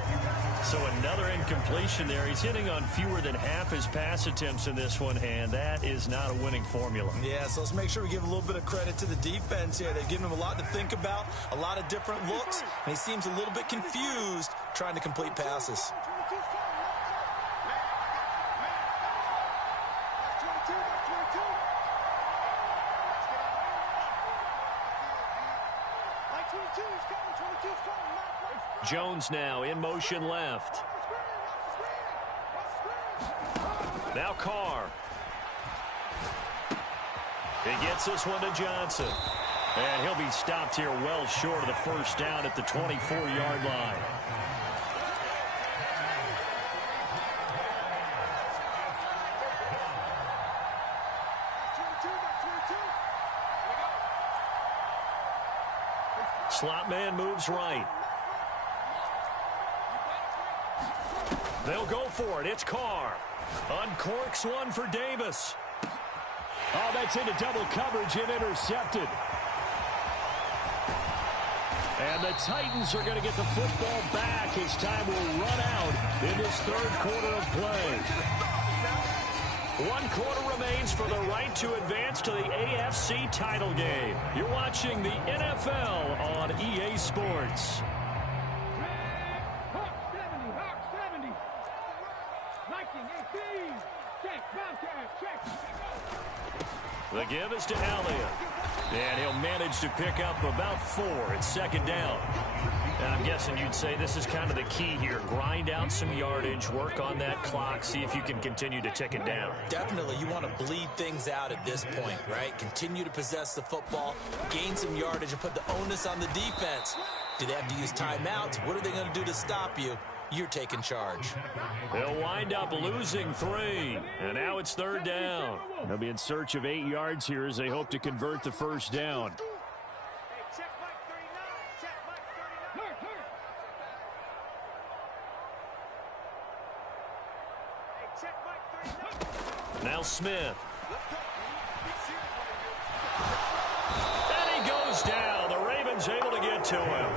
So another incompletion there. He's hitting on fewer than half his pass attempts in this one, and that is not a winning formula. Yeah, so let's make sure we give a little bit of credit to the defense here. They've given him a lot to think about, a lot of different looks, and he seems a little bit confused trying to complete passes. Jones now in motion left. Now Carr. He gets this one to Johnson. And he'll be stopped here well short of the first down at the 24-yard line. Slot man moves right. They'll go for it. It's Carr. Uncorks one for Davis. Oh, that's into double coverage and intercepted. And the Titans are going to get the football back as time will run out in this 3rd quarter of play. 1 quarter remains for the right to advance to the AFC title game. You're watching the NFL on EA Sports. The give is to Elliott. And he'll manage to pick up about 4. It's 2nd down. And I'm guessing you'd say this is kind of the key here. Grind out some yardage, work on that clock, see if you can continue to tick it down. Definitely, you want to bleed things out at this point, right? Continue to possess the football, gain some yardage, and put the onus on the defense. Do they have to use timeouts? What are they going to do to stop you? You're taking charge. They'll wind up losing 3. And now it's 3rd down. They'll be in search of 8 yards here as they hope to convert the first down. Now Smith. And he goes down. The Ravens able to get to him.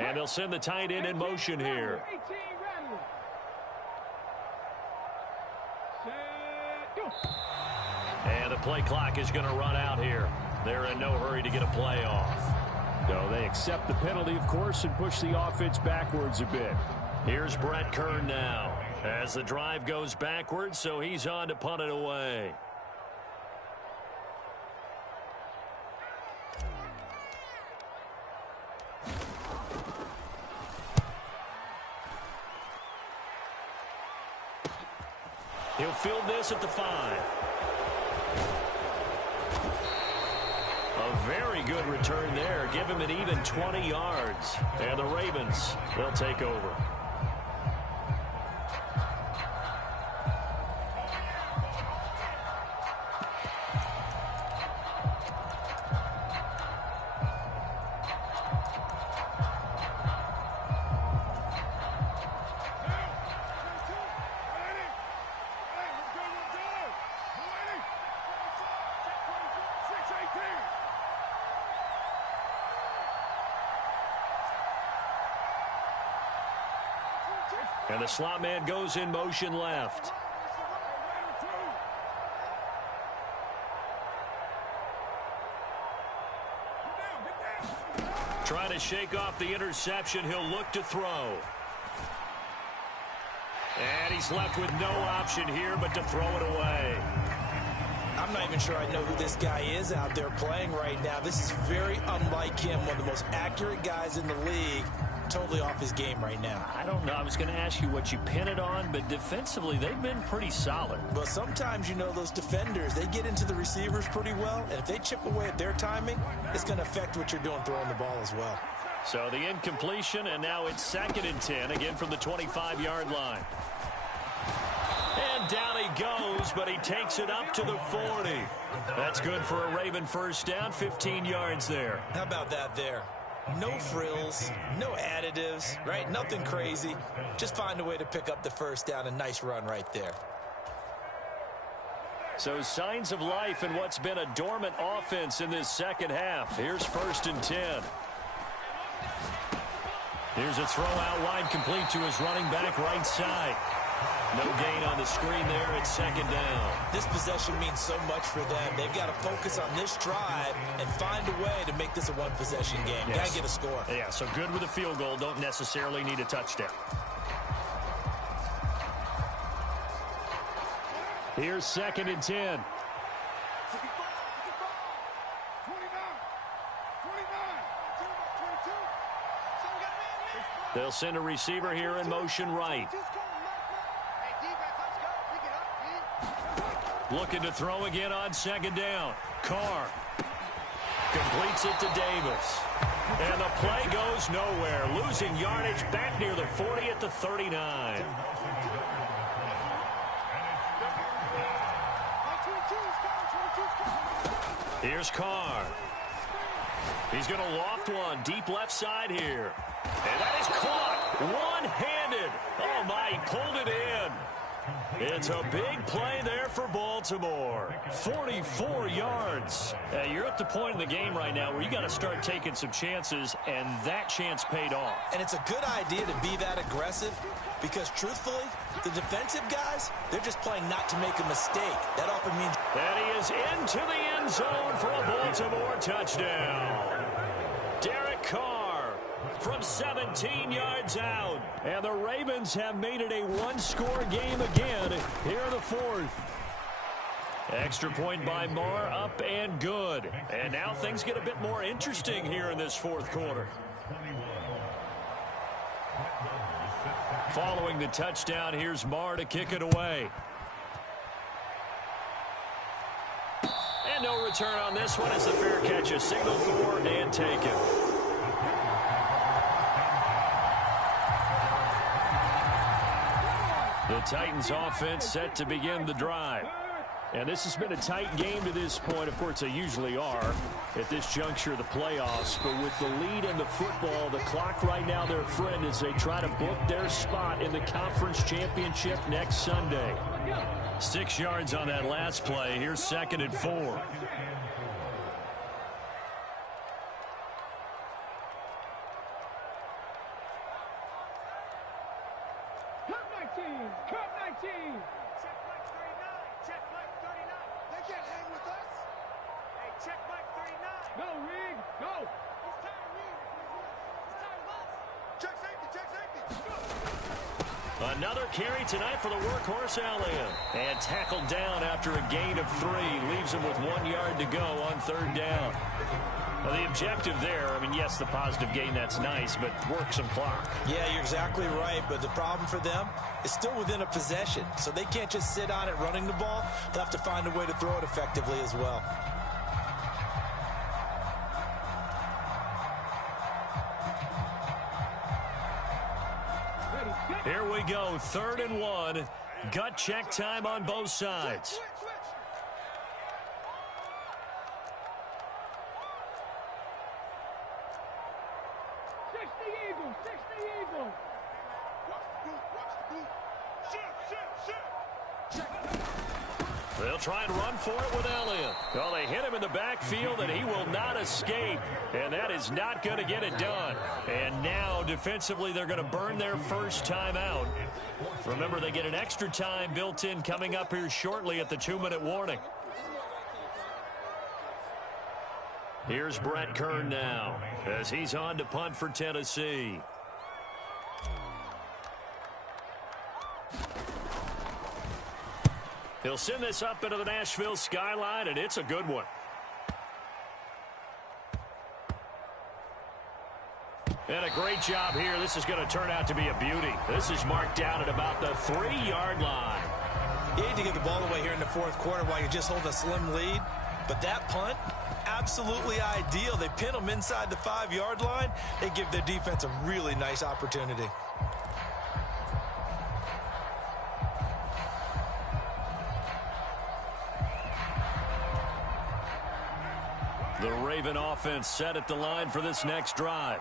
And they'll send the tight end in motion here. And the play clock is going to run out here. They're in no hurry to get a play off. So they accept the penalty, of course, and push the offense backwards a bit. Here's Brett Kern now as the drive goes backwards, so he's on to punt it away. He'll field this at the 5. A very good return there. Give him an even 20 yards. And the Ravens, they'll take over. And the slot man goes in motion left. Trying to shake off the interception. He'll look to throw. And he's left with no option here but to throw it away. I'm not even sure I know who this guy is out there playing right now. This is very unlike him, one of the most accurate guys in the league. Totally off his game right now. I don't know. I was going to ask you what you pin it on, but defensively, they've been pretty solid. But sometimes, you know, those defenders, they get into the receivers pretty well, and if they chip away at their timing, it's going to affect what you're doing throwing the ball as well. So the incompletion, and now it's 2nd and 10, again from the 25-yard line. And down he goes, but he takes it up to the 40. That's good for a Raven first down, 15 yards there. How about that there? No frills, no additives, right? Nothing crazy. Just find a way to pick up the first down. A nice run right there. So signs of life in what's been a dormant offense in this second half. Here's 1st and 10. Here's a throw out wide, complete to his running back right side. No gain on the screen there. It's 2nd down. This possession means so much for them. They've got to focus on this drive and find a way to make this a one-possession game. Yes. Got to get a score. Yeah, so good with a field goal. Don't necessarily need a touchdown. Here's 2nd and 10. They'll send a receiver here in motion right. Looking to throw again on 2nd down. Carr completes it to Davis. And the play goes nowhere. Losing yardage back near the 40 at the 39. Here's Carr. He's going to loft one deep left side here. And that is caught one-handed. Oh, my, he pulled it in. It's a big play there for Baltimore. 44 yards. You're at the point in the game right now where you got to start taking some chances, and that chance paid off. And it's a good idea to be that aggressive because, truthfully, the defensive guys, they're just playing not to make a mistake. That often means... And he is into the end zone for a Baltimore touchdown. Derek Carr from 17 yards out. And the Ravens have made it a one-score game again here in the 4th. Extra point by Marr, up and good. And now things get a bit more interesting here in this 4th quarter. Following the touchdown, here's Marr to kick it away. And no return on this one. It's a fair catch, a signal for and taken. The Titans offense set to begin the drive. And this has been a tight game to this point. Of course, they usually are at this juncture of the playoffs. But with the lead in the football, the clock right now, their friend, as they try to book their spot in the conference championship next Sunday. 6 yards on that last play. Here's 2nd and 4. Another carry tonight for the workhorse Elliott. And tackled down after a gain of 3. Leaves him with 1 yard to go on 3rd down. Well, the objective there, I mean, yes, the positive gain, that's nice, but work some clock. Yeah, you're exactly right, but the problem for them is still within a possession. So they can't just sit on it running the ball. They'll have to find a way to throw it effectively as well. Here we go, 3rd and 1. Gut check time on both sides. They'll try and run for it with Elliott. Well, they hit him in the backfield, and he will not escape. And that is not going to get it done. And now, defensively, they're going to burn their first time out. Remember, they get an extra time built in coming up here shortly at the 2-minute warning. Here's Brett Kern now as he's on to punt for Tennessee. He'll send this up into the Nashville skyline, and it's a good one. And a great job here. This is going to turn out to be a beauty. This is marked down at about the 3-yard line. You hate to get the ball away here in the 4th quarter while you just hold a slim lead. But that punt, absolutely ideal. They pin them inside the 5-yard line. They give their defense a really nice opportunity. The Raven offense set at the line for this next drive.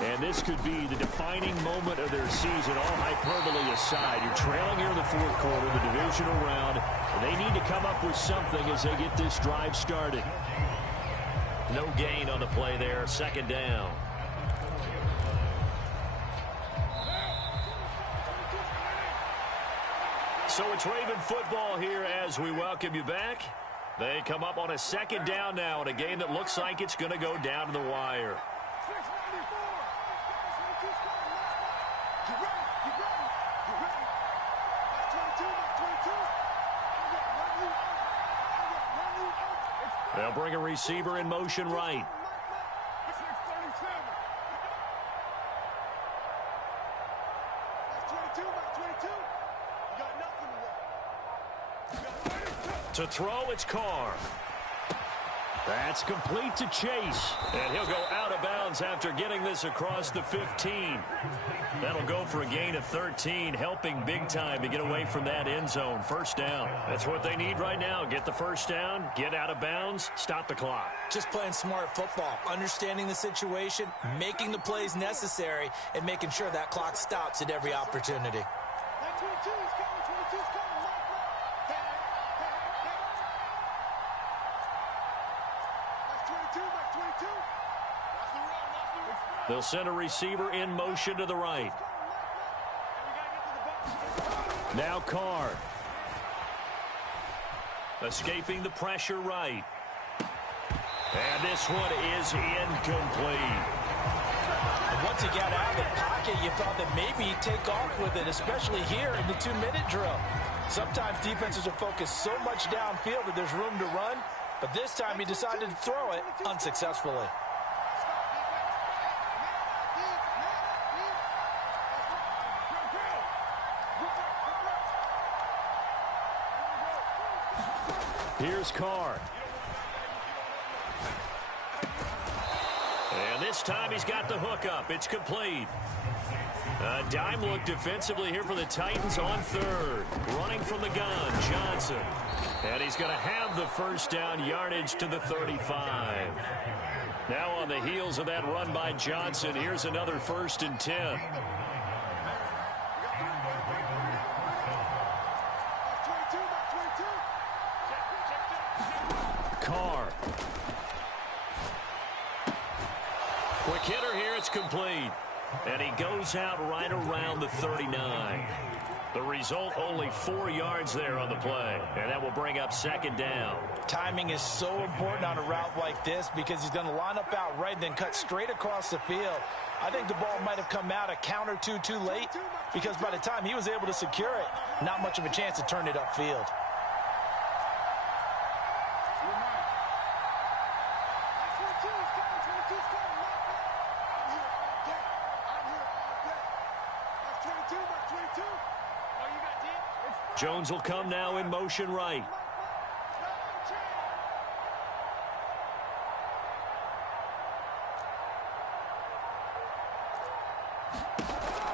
And this could be the defining moment of their season, all hyperbole aside. You're trailing here in the 4th quarter, the divisional round. They need to come up with something as they get this drive started. No gain on the play there, 2nd down. So it's Raven football here as we welcome you back. They come up on a 2nd down now in a game that looks like it's going to go down to the wire. They'll bring a receiver in motion right. To throw, it's Carr. That's complete to Chase. And he'll go out of bounds after getting this across the 15. That'll go for a gain of 13, helping big time to get away from that end zone. 1st down. That's what they need right now. Get the 1st down, get out of bounds, stop the clock. Just playing smart football, understanding the situation, making the plays necessary, and making sure that clock stops at every opportunity. They'll send a receiver in motion to the right. Now Carr. Escaping the pressure right. And this one is incomplete. And once he got out of the pocket, you thought that maybe he'd take off with it, especially here in the 2-minute drill. Sometimes defenses are focused so much downfield that there's room to run, but this time he decided to throw it unsuccessfully. Here's Carr. And this time he's got the hook up. It's complete. A dime look defensively here for the Titans on 3rd. Running from the gun, Johnson. And he's going to have the 1st down, yardage to the 35. Now on the heels of that run by Johnson, here's another 1st and 10. Carr. Quick hitter here, it's complete. And he goes out right around the 39. The result, only 4 yards there on the play, and that will bring up second down. Timing is so important on a route like this because he's going to line up out right and then cut straight across the field. I think the ball might have come out a count or two too late because by the time he was able to secure it, not much of a chance to turn it upfield. Jones will come now in motion right.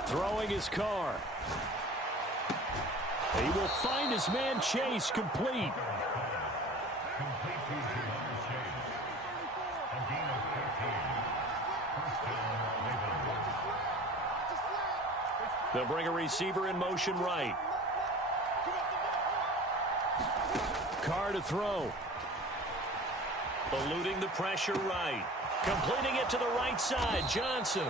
Throwing his car. He will find his man Chase complete. They'll bring a receiver in motion right. Carr to throw. Eluding the pressure right. Completing it to the right side, Johnson.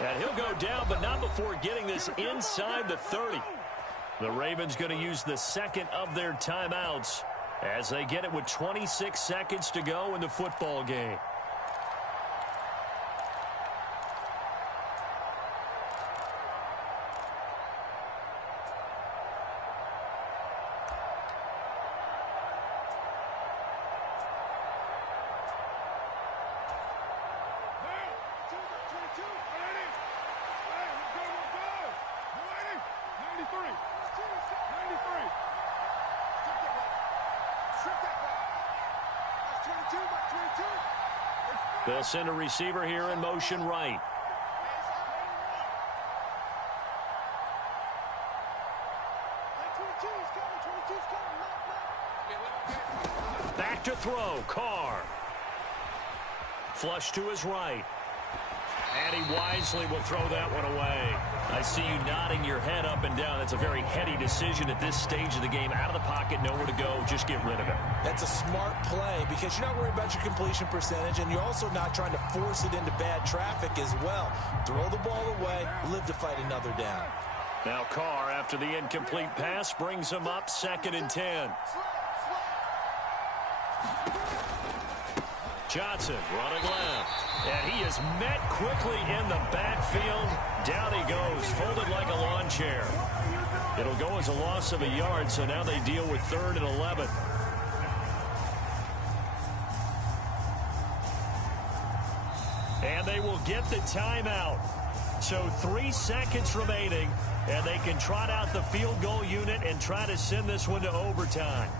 And he'll go down, but not before getting this inside the 30. The Ravens going to use the second of their timeouts as they get it with 26 seconds to go in the football game. They'll send a receiver here in motion right. Back to throw, Carr. Flush to his right. And he wisely will throw that one away. I see you nodding your head up and down. That's a very heady decision at this stage of the game. Out of the pocket, nowhere to go. Just get rid of it. That's a smart play because you're not worried about your completion percentage, and you're also not trying to force it into bad traffic as well. Throw the ball away, live to fight another down. Now Carr, after the incomplete pass, brings him up 2nd and 10. Johnson running left. And he is met quickly in the backfield. Down he goes, folded like a lawn chair. It'll go as a loss of a yard, so now they deal with 3rd and 11. And they will get the timeout. So 3 seconds remaining, and they can trot out the field goal unit and try to send this one to overtime.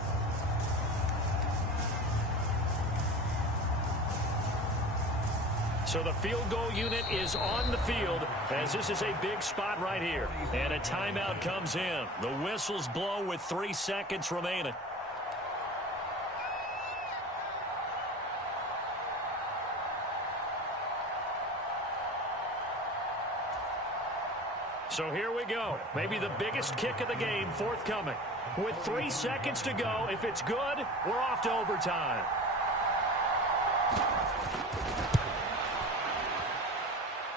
So the field goal unit is on the field as this is a big spot right here. And a timeout comes in. The whistles blow with 3 seconds remaining. So here we go. Maybe the biggest kick of the game forthcoming. With 3 seconds to go, if it's good, we're off to overtime.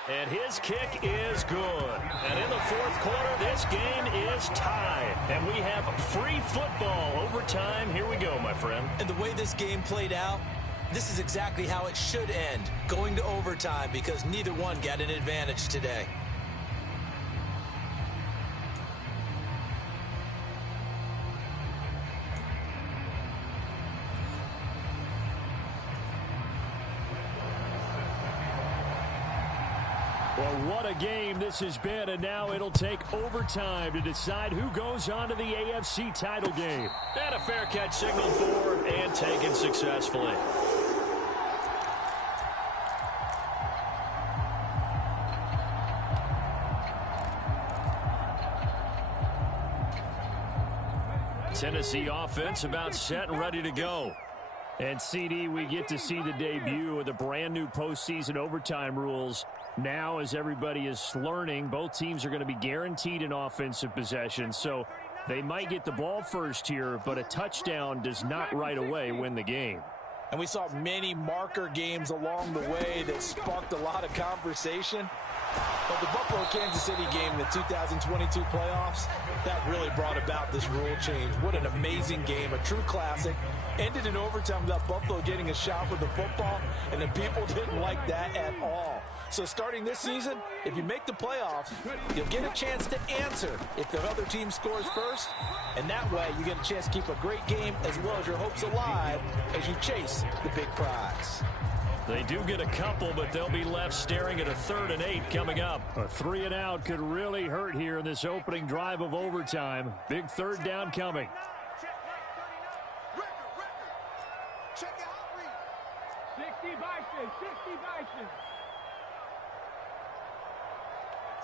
And his kick is good. And in the 4th quarter, this game is tied. And we have free football overtime. Here we go, my friend. And the way this game played out, this is exactly how it should end. Going to overtime because neither one got an advantage today. Well, what a game this has been, and now it'll take overtime to decide who goes on to the AFC title game. And a fair catch signaled for and taken successfully. Tennessee offense about set and ready to go. And, CD, we get to see the debut of the brand-new postseason overtime rules. Now, as everybody is learning, both teams are going to be guaranteed an offensive possession. So they might get the ball first here, but a touchdown does not right away win the game. And we saw many marker games along the way that sparked a lot of conversation. But the Buffalo-Kansas City game in the 2022 playoffs, that really brought about this rule change. What an amazing game, a true classic. Ended in overtime without Buffalo getting a shot with the football, and the people didn't like that at all. So starting this season, if you make the playoffs, you'll get a chance to answer if the other team scores first, and that way you get a chance to keep a great game as well as your hopes alive as you chase the big prize. They do get a couple, but they'll be left staring at a 3rd and 8 coming up. A 3 and out could really hurt here in this opening drive of overtime. Big 3rd down coming. Check out read. 60 Bison, 60 Bison.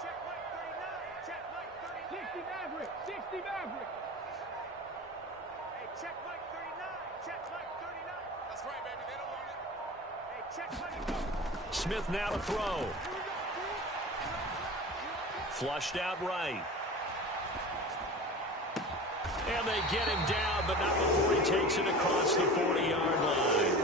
Check like 39, check like 39. 60 Maverick, 60 Maverick. Hey, check like 39, check like 39. That's right, baby, they don't want it. Hey, check like Smith now to throw. Flushed out right. And they get him down, but not before he takes it across the 40-yard line.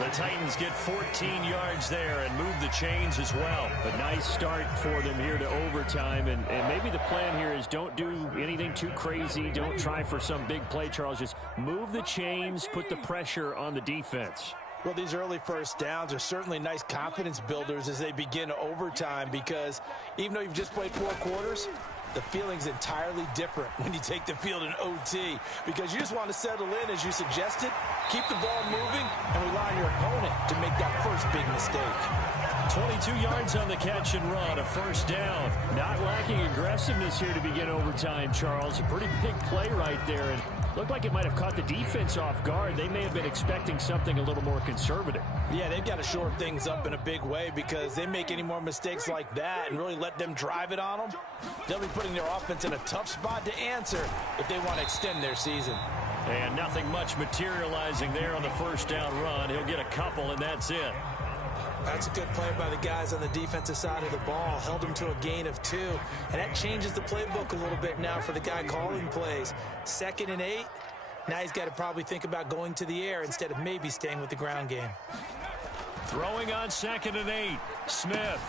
The Titans get 14 yards there and move the chains as well. A nice start for them here to overtime, and maybe the plan here is don't do anything too crazy. Don't try for some big play, Charles. Just move the chains, put the pressure on the defense. Well, these early first downs are certainly nice confidence builders as they begin overtime, because even though you've just played 4 quarters, the feeling's entirely different when you take the field in OT, because you just want to settle in, as you suggested, keep the ball moving, and rely on your opponent to make that first big mistake. 22 yards on the catch and run, a 1st down. Not lacking aggressiveness here to begin overtime, Charles. A pretty big play right there, and looked like it might have caught the defense off guard. They may have been expecting something a little more conservative. Yeah, they've got to shore things up in a big way, because they make any more mistakes like that and really let them drive it on them, they'll be putting their offense in a tough spot to answer if they want to extend their season. And nothing much materializing there on the 1st down run. He'll get a couple, and that's it. That's a good play by the guys on the defensive side of the ball. Held them to a gain of 2. And that changes the playbook a little bit now for the guy calling plays. 2nd and 8. Now he's got to probably think about going to the air instead of maybe staying with the ground game. Throwing on 2nd and 8. Smith.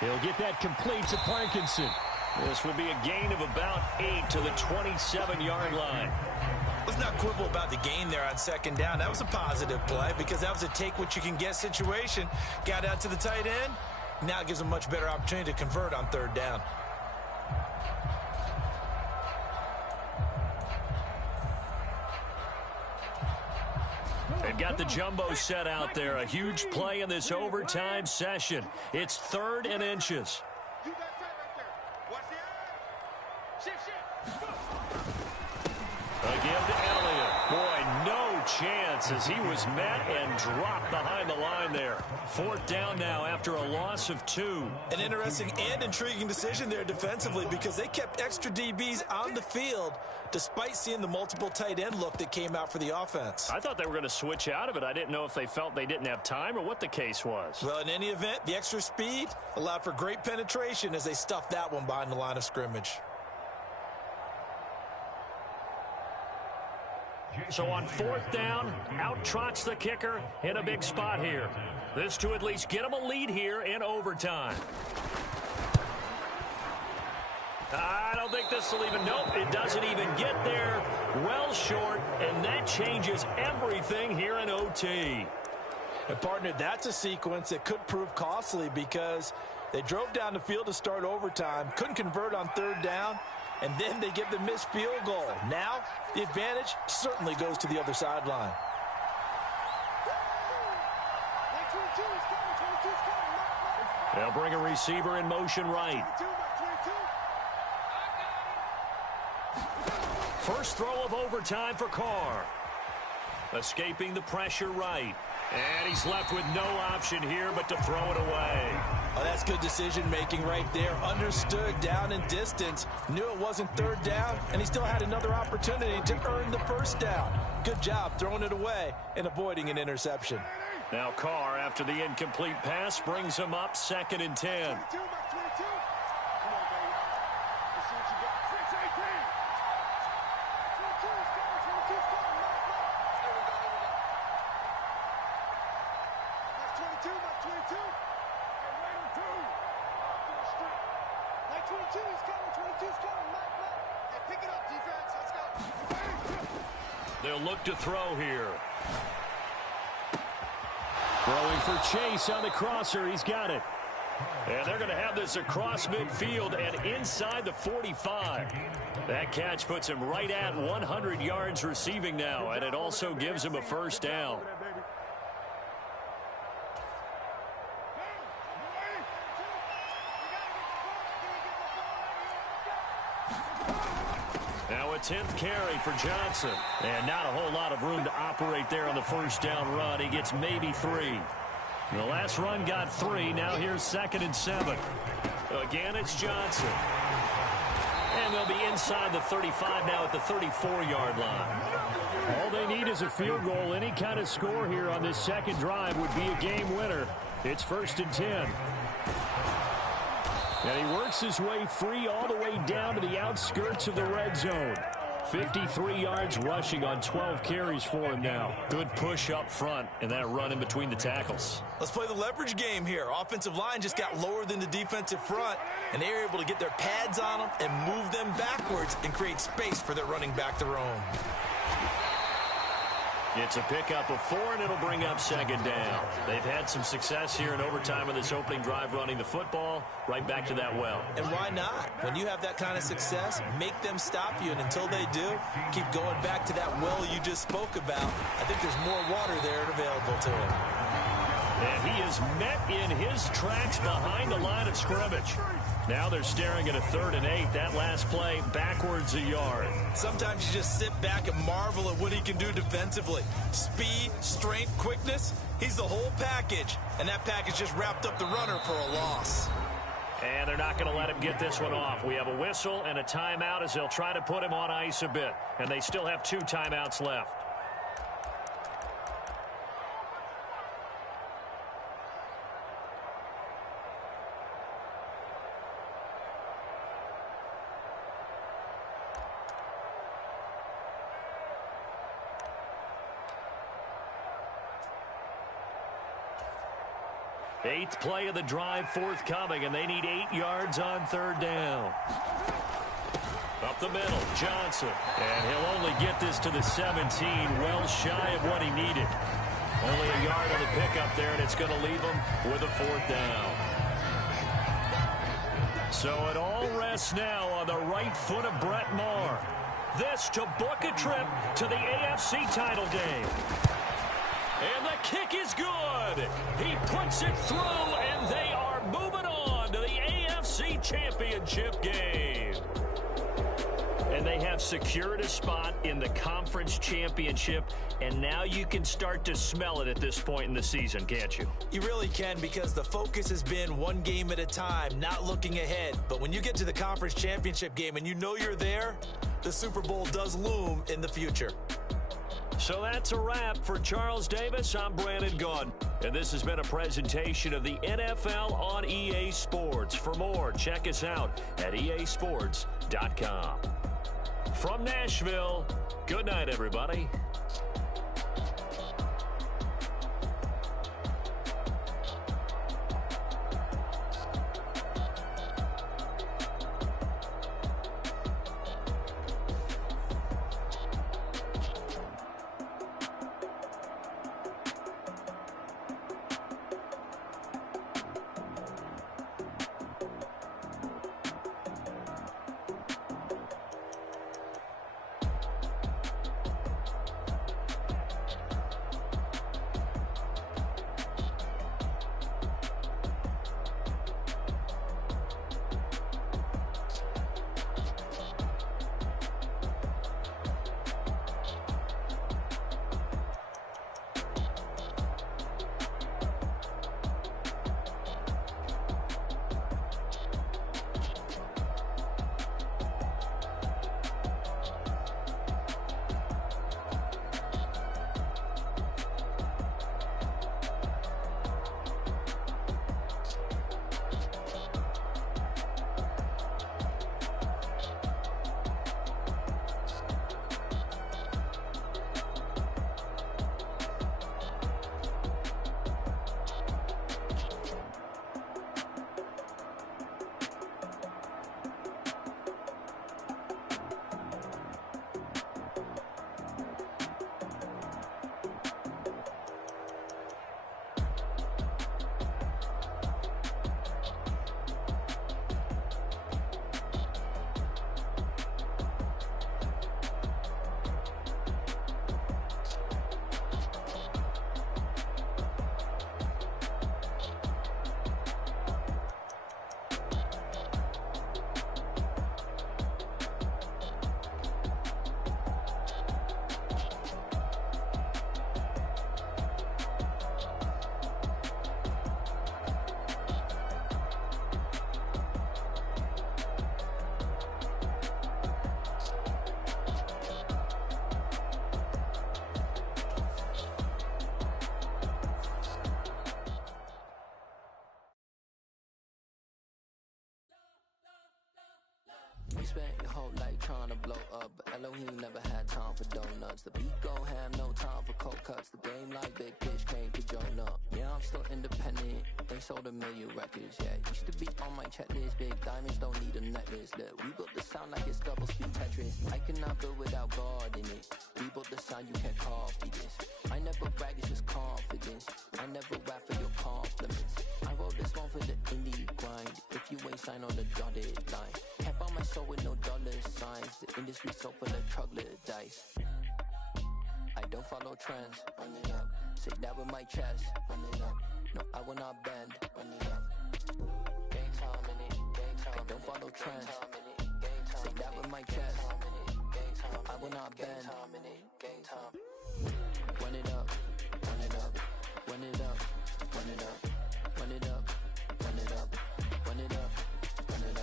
He'll get that complete to Parkinson. This will be a gain of about 8 to the 27-yard line. Let's not quibble about the gain there on 2nd down. That was a positive play, because that was a take-what-you-can-get situation. Got out to the tight end. Now it gives them a much better opportunity to convert on 3rd down. They've got the jumbo set out there. A huge play in this overtime session. It's 3rd and inches. You got tight right there. Watch the eye. Shift, shift. A give to Elliott. Boy, no chance as he was met and dropped behind the line there. 4th down now after a loss of 2. An interesting and intriguing decision there defensively, because they kept extra DBs on the field despite seeing the multiple tight end look that came out for the offense. I thought they were going to switch out of it. I didn't know if they felt they didn't have time or what the case was. Well, in any event, the extra speed allowed for great penetration as they stuffed that one behind the line of scrimmage. So on 4th down, out trots the kicker in a big spot here. This to at least get them a lead here in overtime. I don't think this will even, nope, it doesn't even get there. Well short, and that changes everything here in OT. And partner, that's a sequence that could prove costly, because they drove down the field to start overtime, couldn't convert on 3rd down, and then they get the missed field goal. Now, the advantage certainly goes to the other sideline. They'll bring a receiver in motion right. First throw of overtime for Carr. Escaping the pressure right. And he's left with no option here but to throw it away. Oh, that's good decision-making right there. Understood down and distance. Knew it wasn't 3rd down, and he still had another opportunity to earn the 1st down. Good job throwing it away and avoiding an interception. Now Carr, after the incomplete pass, brings him up 2nd and 10. 22, he's coming. 22's coming. Mike. Hey, pick it up, defense. Let's go. They'll look to throw here. Throwing for Chase on the crosser. He's got it. And they're going to have this across midfield and inside the 45. That catch puts him right at 100 yards receiving now, and it also gives him a first down. Now a 10th carry for Johnson. And not a whole lot of room to operate there on the first down run. He gets maybe 3. The last run got 3. Now here's 2nd and 7. Again, it's Johnson. And they'll be inside the 35 now at the 34-yard line. All they need is a field goal. Any kind of score here on this second drive would be a game winner. It's 1st and 10. And he works his way free all the way down to the outskirts of the red zone. 53 yards rushing on 12 carries for him now. Good push up front and that run in between the tackles. Let's play the leverage game here. Offensive line just got lower than the defensive front, and they were able to get their pads on them and move them backwards and create space for their running back to roam. It's a pickup of 4, and it'll bring up 2nd down. They've had some success here in overtime of this opening drive running the football. Right back to that well. And why not? When you have that kind of success, make them stop you, and until they do, keep going back to that well you just spoke about. I think there's more water there available to him. And he is met in his tracks behind the line of scrimmage. Now they're staring at a 3rd and 8. That last play backwards a yard. Sometimes you just sit back and marvel at what he can do defensively. Speed, strength, quickness. He's the whole package. And that package just wrapped up the runner for a loss. And they're not going to let him get this one off. We have a whistle and a timeout as they'll try to put him on ice a bit. And they still have 2 timeouts left. Eighth play of the drive forthcoming, and they need 8 yards on 3rd down. Up the middle, Johnson. And he'll only get this to the 17, well shy of what he needed. Only a yard on the pickup there, and it's going to leave him with a 4th down. So it all rests now on the right foot of Brett Maher. This to book a trip to the AFC title game. And the kick is good. He puts it through, and they are moving on to the AFC Championship game. And they have secured a spot in the conference championship, and now you can start to smell it at this point in the season, can't you? You really can, because the focus has been one game at a time, not looking ahead. But when you get to the conference championship game and you know you're there, the Super Bowl does loom in the future. So that's a wrap for Charles Davis. I'm Brandon Gaudin, and this has been a presentation of the NFL on EA Sports. For more, check us out at easports.com. From Nashville, good night, everybody. spent your whole life trying to blow up, but Elohim never had time for donuts. The beat go ham, no time for cold cuts. The game like Big Pitch came to join up. Yeah, I'm still independent, they sold 1 million records. Yeah, used to be on my checklist. Big diamonds don't need a necklace. Look, we built the sound like it's double speed Tetris. I cannot build without God in it. We built the sound, you can't copy this. I never brag, it's just confidence. I never rap for your compliments. I wrote this one for the indie grind. If you ain't signed on the dotted line, can't buy my soul with no dollar signs. The industry so full of troglodytes. I don't follow trends. Run it up. Say that with my chest. Run it up. No, I will not bend. Run it up. Game time in it. Game time. I don't follow trends. Say that with my chest. I will not bend. Game time. Run it up. Run it up. Run it up. Run it up. Run it up. Run it up. Run it up. Run it up.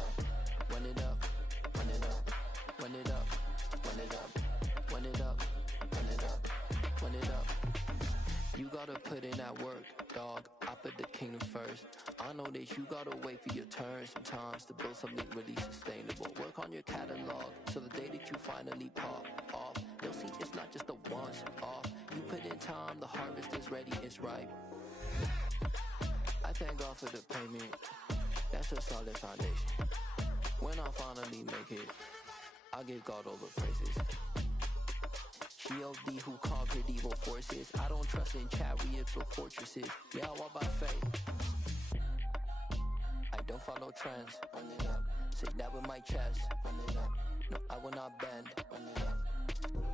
Run it up. Run it up. Run it up. Run it up. Run it up. Run it up. Run it up. You gotta put in that work, dog. I put the kingdom first. I know that you gotta wait for your turn sometimes to build something really sustainable. Work on your catalog so the day that you finally pop off, they'll see it's not just a once off. You put in time, the harvest is ready, it's ripe. I thank God for the payment. That's a solid foundation. When I finally make it, I give God all the praises. G.O.D. who conquered evil forces. I don't trust in chariots or fortresses. Yeah, I walk by faith. I don't follow trends. Run it up. Say that with my chest. Run it up. No, I will not bend. Run it up.